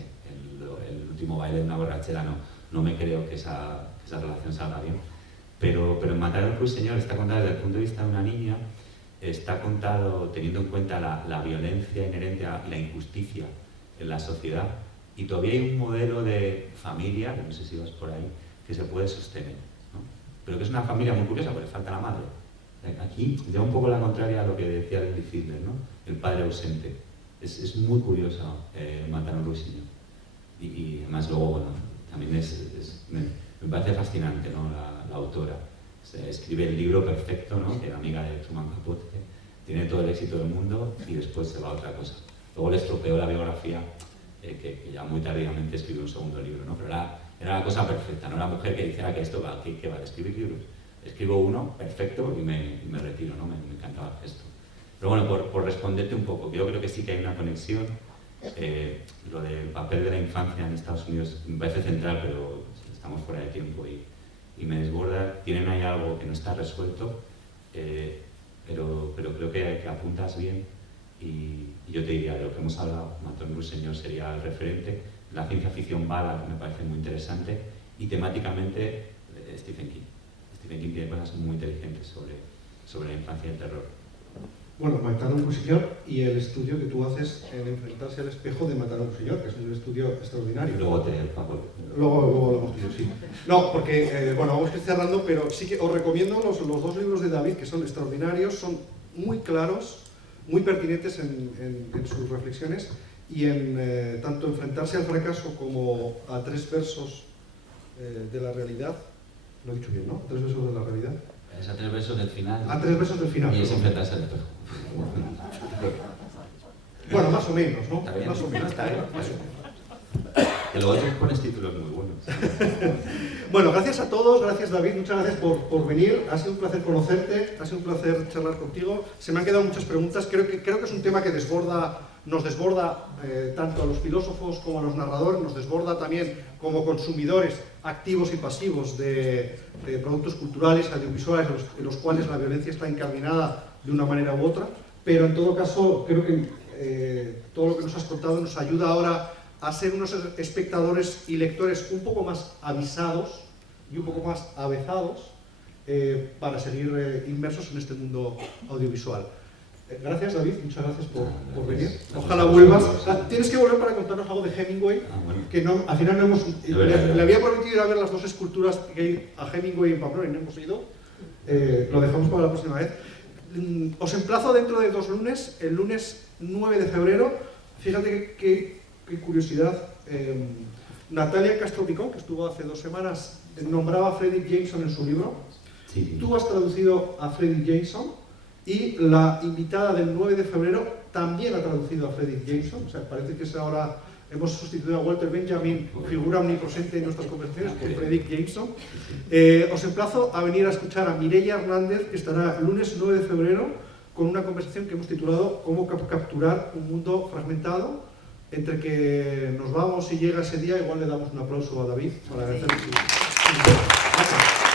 el último baile de una borrachera, no me creo que esa relación salga bien. Pero en Matar a un ruiseñor está contado desde el punto de vista de una niña, está contado teniendo en cuenta la violencia inherente a la injusticia en la sociedad, y todavía hay un modelo de familia, que no sé si vas por ahí, que se puede sostener, ¿no? Pero que es una familia muy curiosa porque falta la madre. Aquí lleva un poco la contraria a lo que decía David Fiedler, ¿no? El padre ausente. Es muy curioso Matar a un ruiseñor. Y además luego, bueno, también me parece fascinante, ¿no? La autora. Escribe el libro perfecto, ¿no? Que era amiga de Truman Capote, tiene todo el éxito del mundo y después se va a otra cosa. Luego le estropeó la biografía que ya muy tardíamente escribió un segundo libro, ¿no? Pero era la cosa perfecta, no la mujer que dijera que esto va, que va a escribir libros. Escribo uno, perfecto, y me retiro, ¿no? Me encantaba esto. Pero bueno, por responderte un poco, yo creo que sí que hay una conexión. Lo del papel de la infancia en Estados Unidos me parece central, pero estamos fuera de tiempo y me desborda. Tienen ahí algo que no está resuelto, pero creo que apuntas bien. Y yo te diría, de lo que hemos hablado, Anton Ruiseñor sería el referente. La ciencia ficción bala me parece muy interesante, y temáticamente Stephen King. Stephen King tiene cosas muy inteligentes sobre la infancia y el terror. Bueno, Matar a un ruiseñor y el estudio que tú haces en Enfrentarse al espejo de Matar a un ruiseñor, que es un estudio extraordinario. Luego te pago. Luego lo hemos dicho, sí. No, porque, bueno, vamos a ir cerrando, pero sí que os recomiendo los dos libros de David, que son extraordinarios, son muy claros, muy pertinentes en sus reflexiones, y en tanto Enfrentarse al fracaso como a 3 versos de la realidad. Lo he dicho bien, ¿no? 3 versos de la realidad. Es a 3 versos del final. A 3 versos del final. Y es Enfrentarse al espejo. Bueno, más o menos, ¿no? Está bien, más o menos. está bien. Más o menos. Que luego tú pones títulos muy buenos. Bueno, gracias a todos, gracias David, muchas gracias por venir. Ha sido un placer conocerte, ha sido un placer charlar contigo. Se me han quedado muchas preguntas. Creo que es un tema que nos desborda tanto a los filósofos como a los narradores, nos desborda también como consumidores activos y pasivos de productos culturales, audiovisuales, en los cuales la violencia está incardinada de una manera u otra. Pero en todo caso, creo que todo lo que nos has contado nos ayuda ahora a ser unos espectadores y lectores un poco más avisados y un poco más avezados para seguir inmersos en este mundo audiovisual. Gracias, David, muchas gracias por venir. Ojalá vuelvas. Tienes que volver para contarnos algo de Hemingway, que no, al final no hemos... Le había prometido ir a ver las 2 esculturas que hay a Hemingway en Pamplona y no hemos ido. Lo dejamos para la próxima vez. Os emplazo dentro de 2 lunes, el lunes 9 de febrero. Fíjate qué curiosidad. Natalia Castro Picón, que estuvo hace 2 semanas, nombraba a Fredric Jameson en su libro. Sí. Tú has traducido a Fredric Jameson, y la invitada del 9 de febrero también ha traducido a Fredric Jameson. O sea, parece que ahora hemos sustituido a Walter Benjamin, figura omnipresente en nuestras conversaciones, por Fredric Jameson. Os emplazo a venir a escuchar a Mireia Hernández, que estará el lunes 9 de febrero con una conversación que hemos titulado ¿Cómo capturar un mundo fragmentado? Entre que nos vamos y llega ese día, igual le damos un aplauso a David para agradecerle su... Gracias.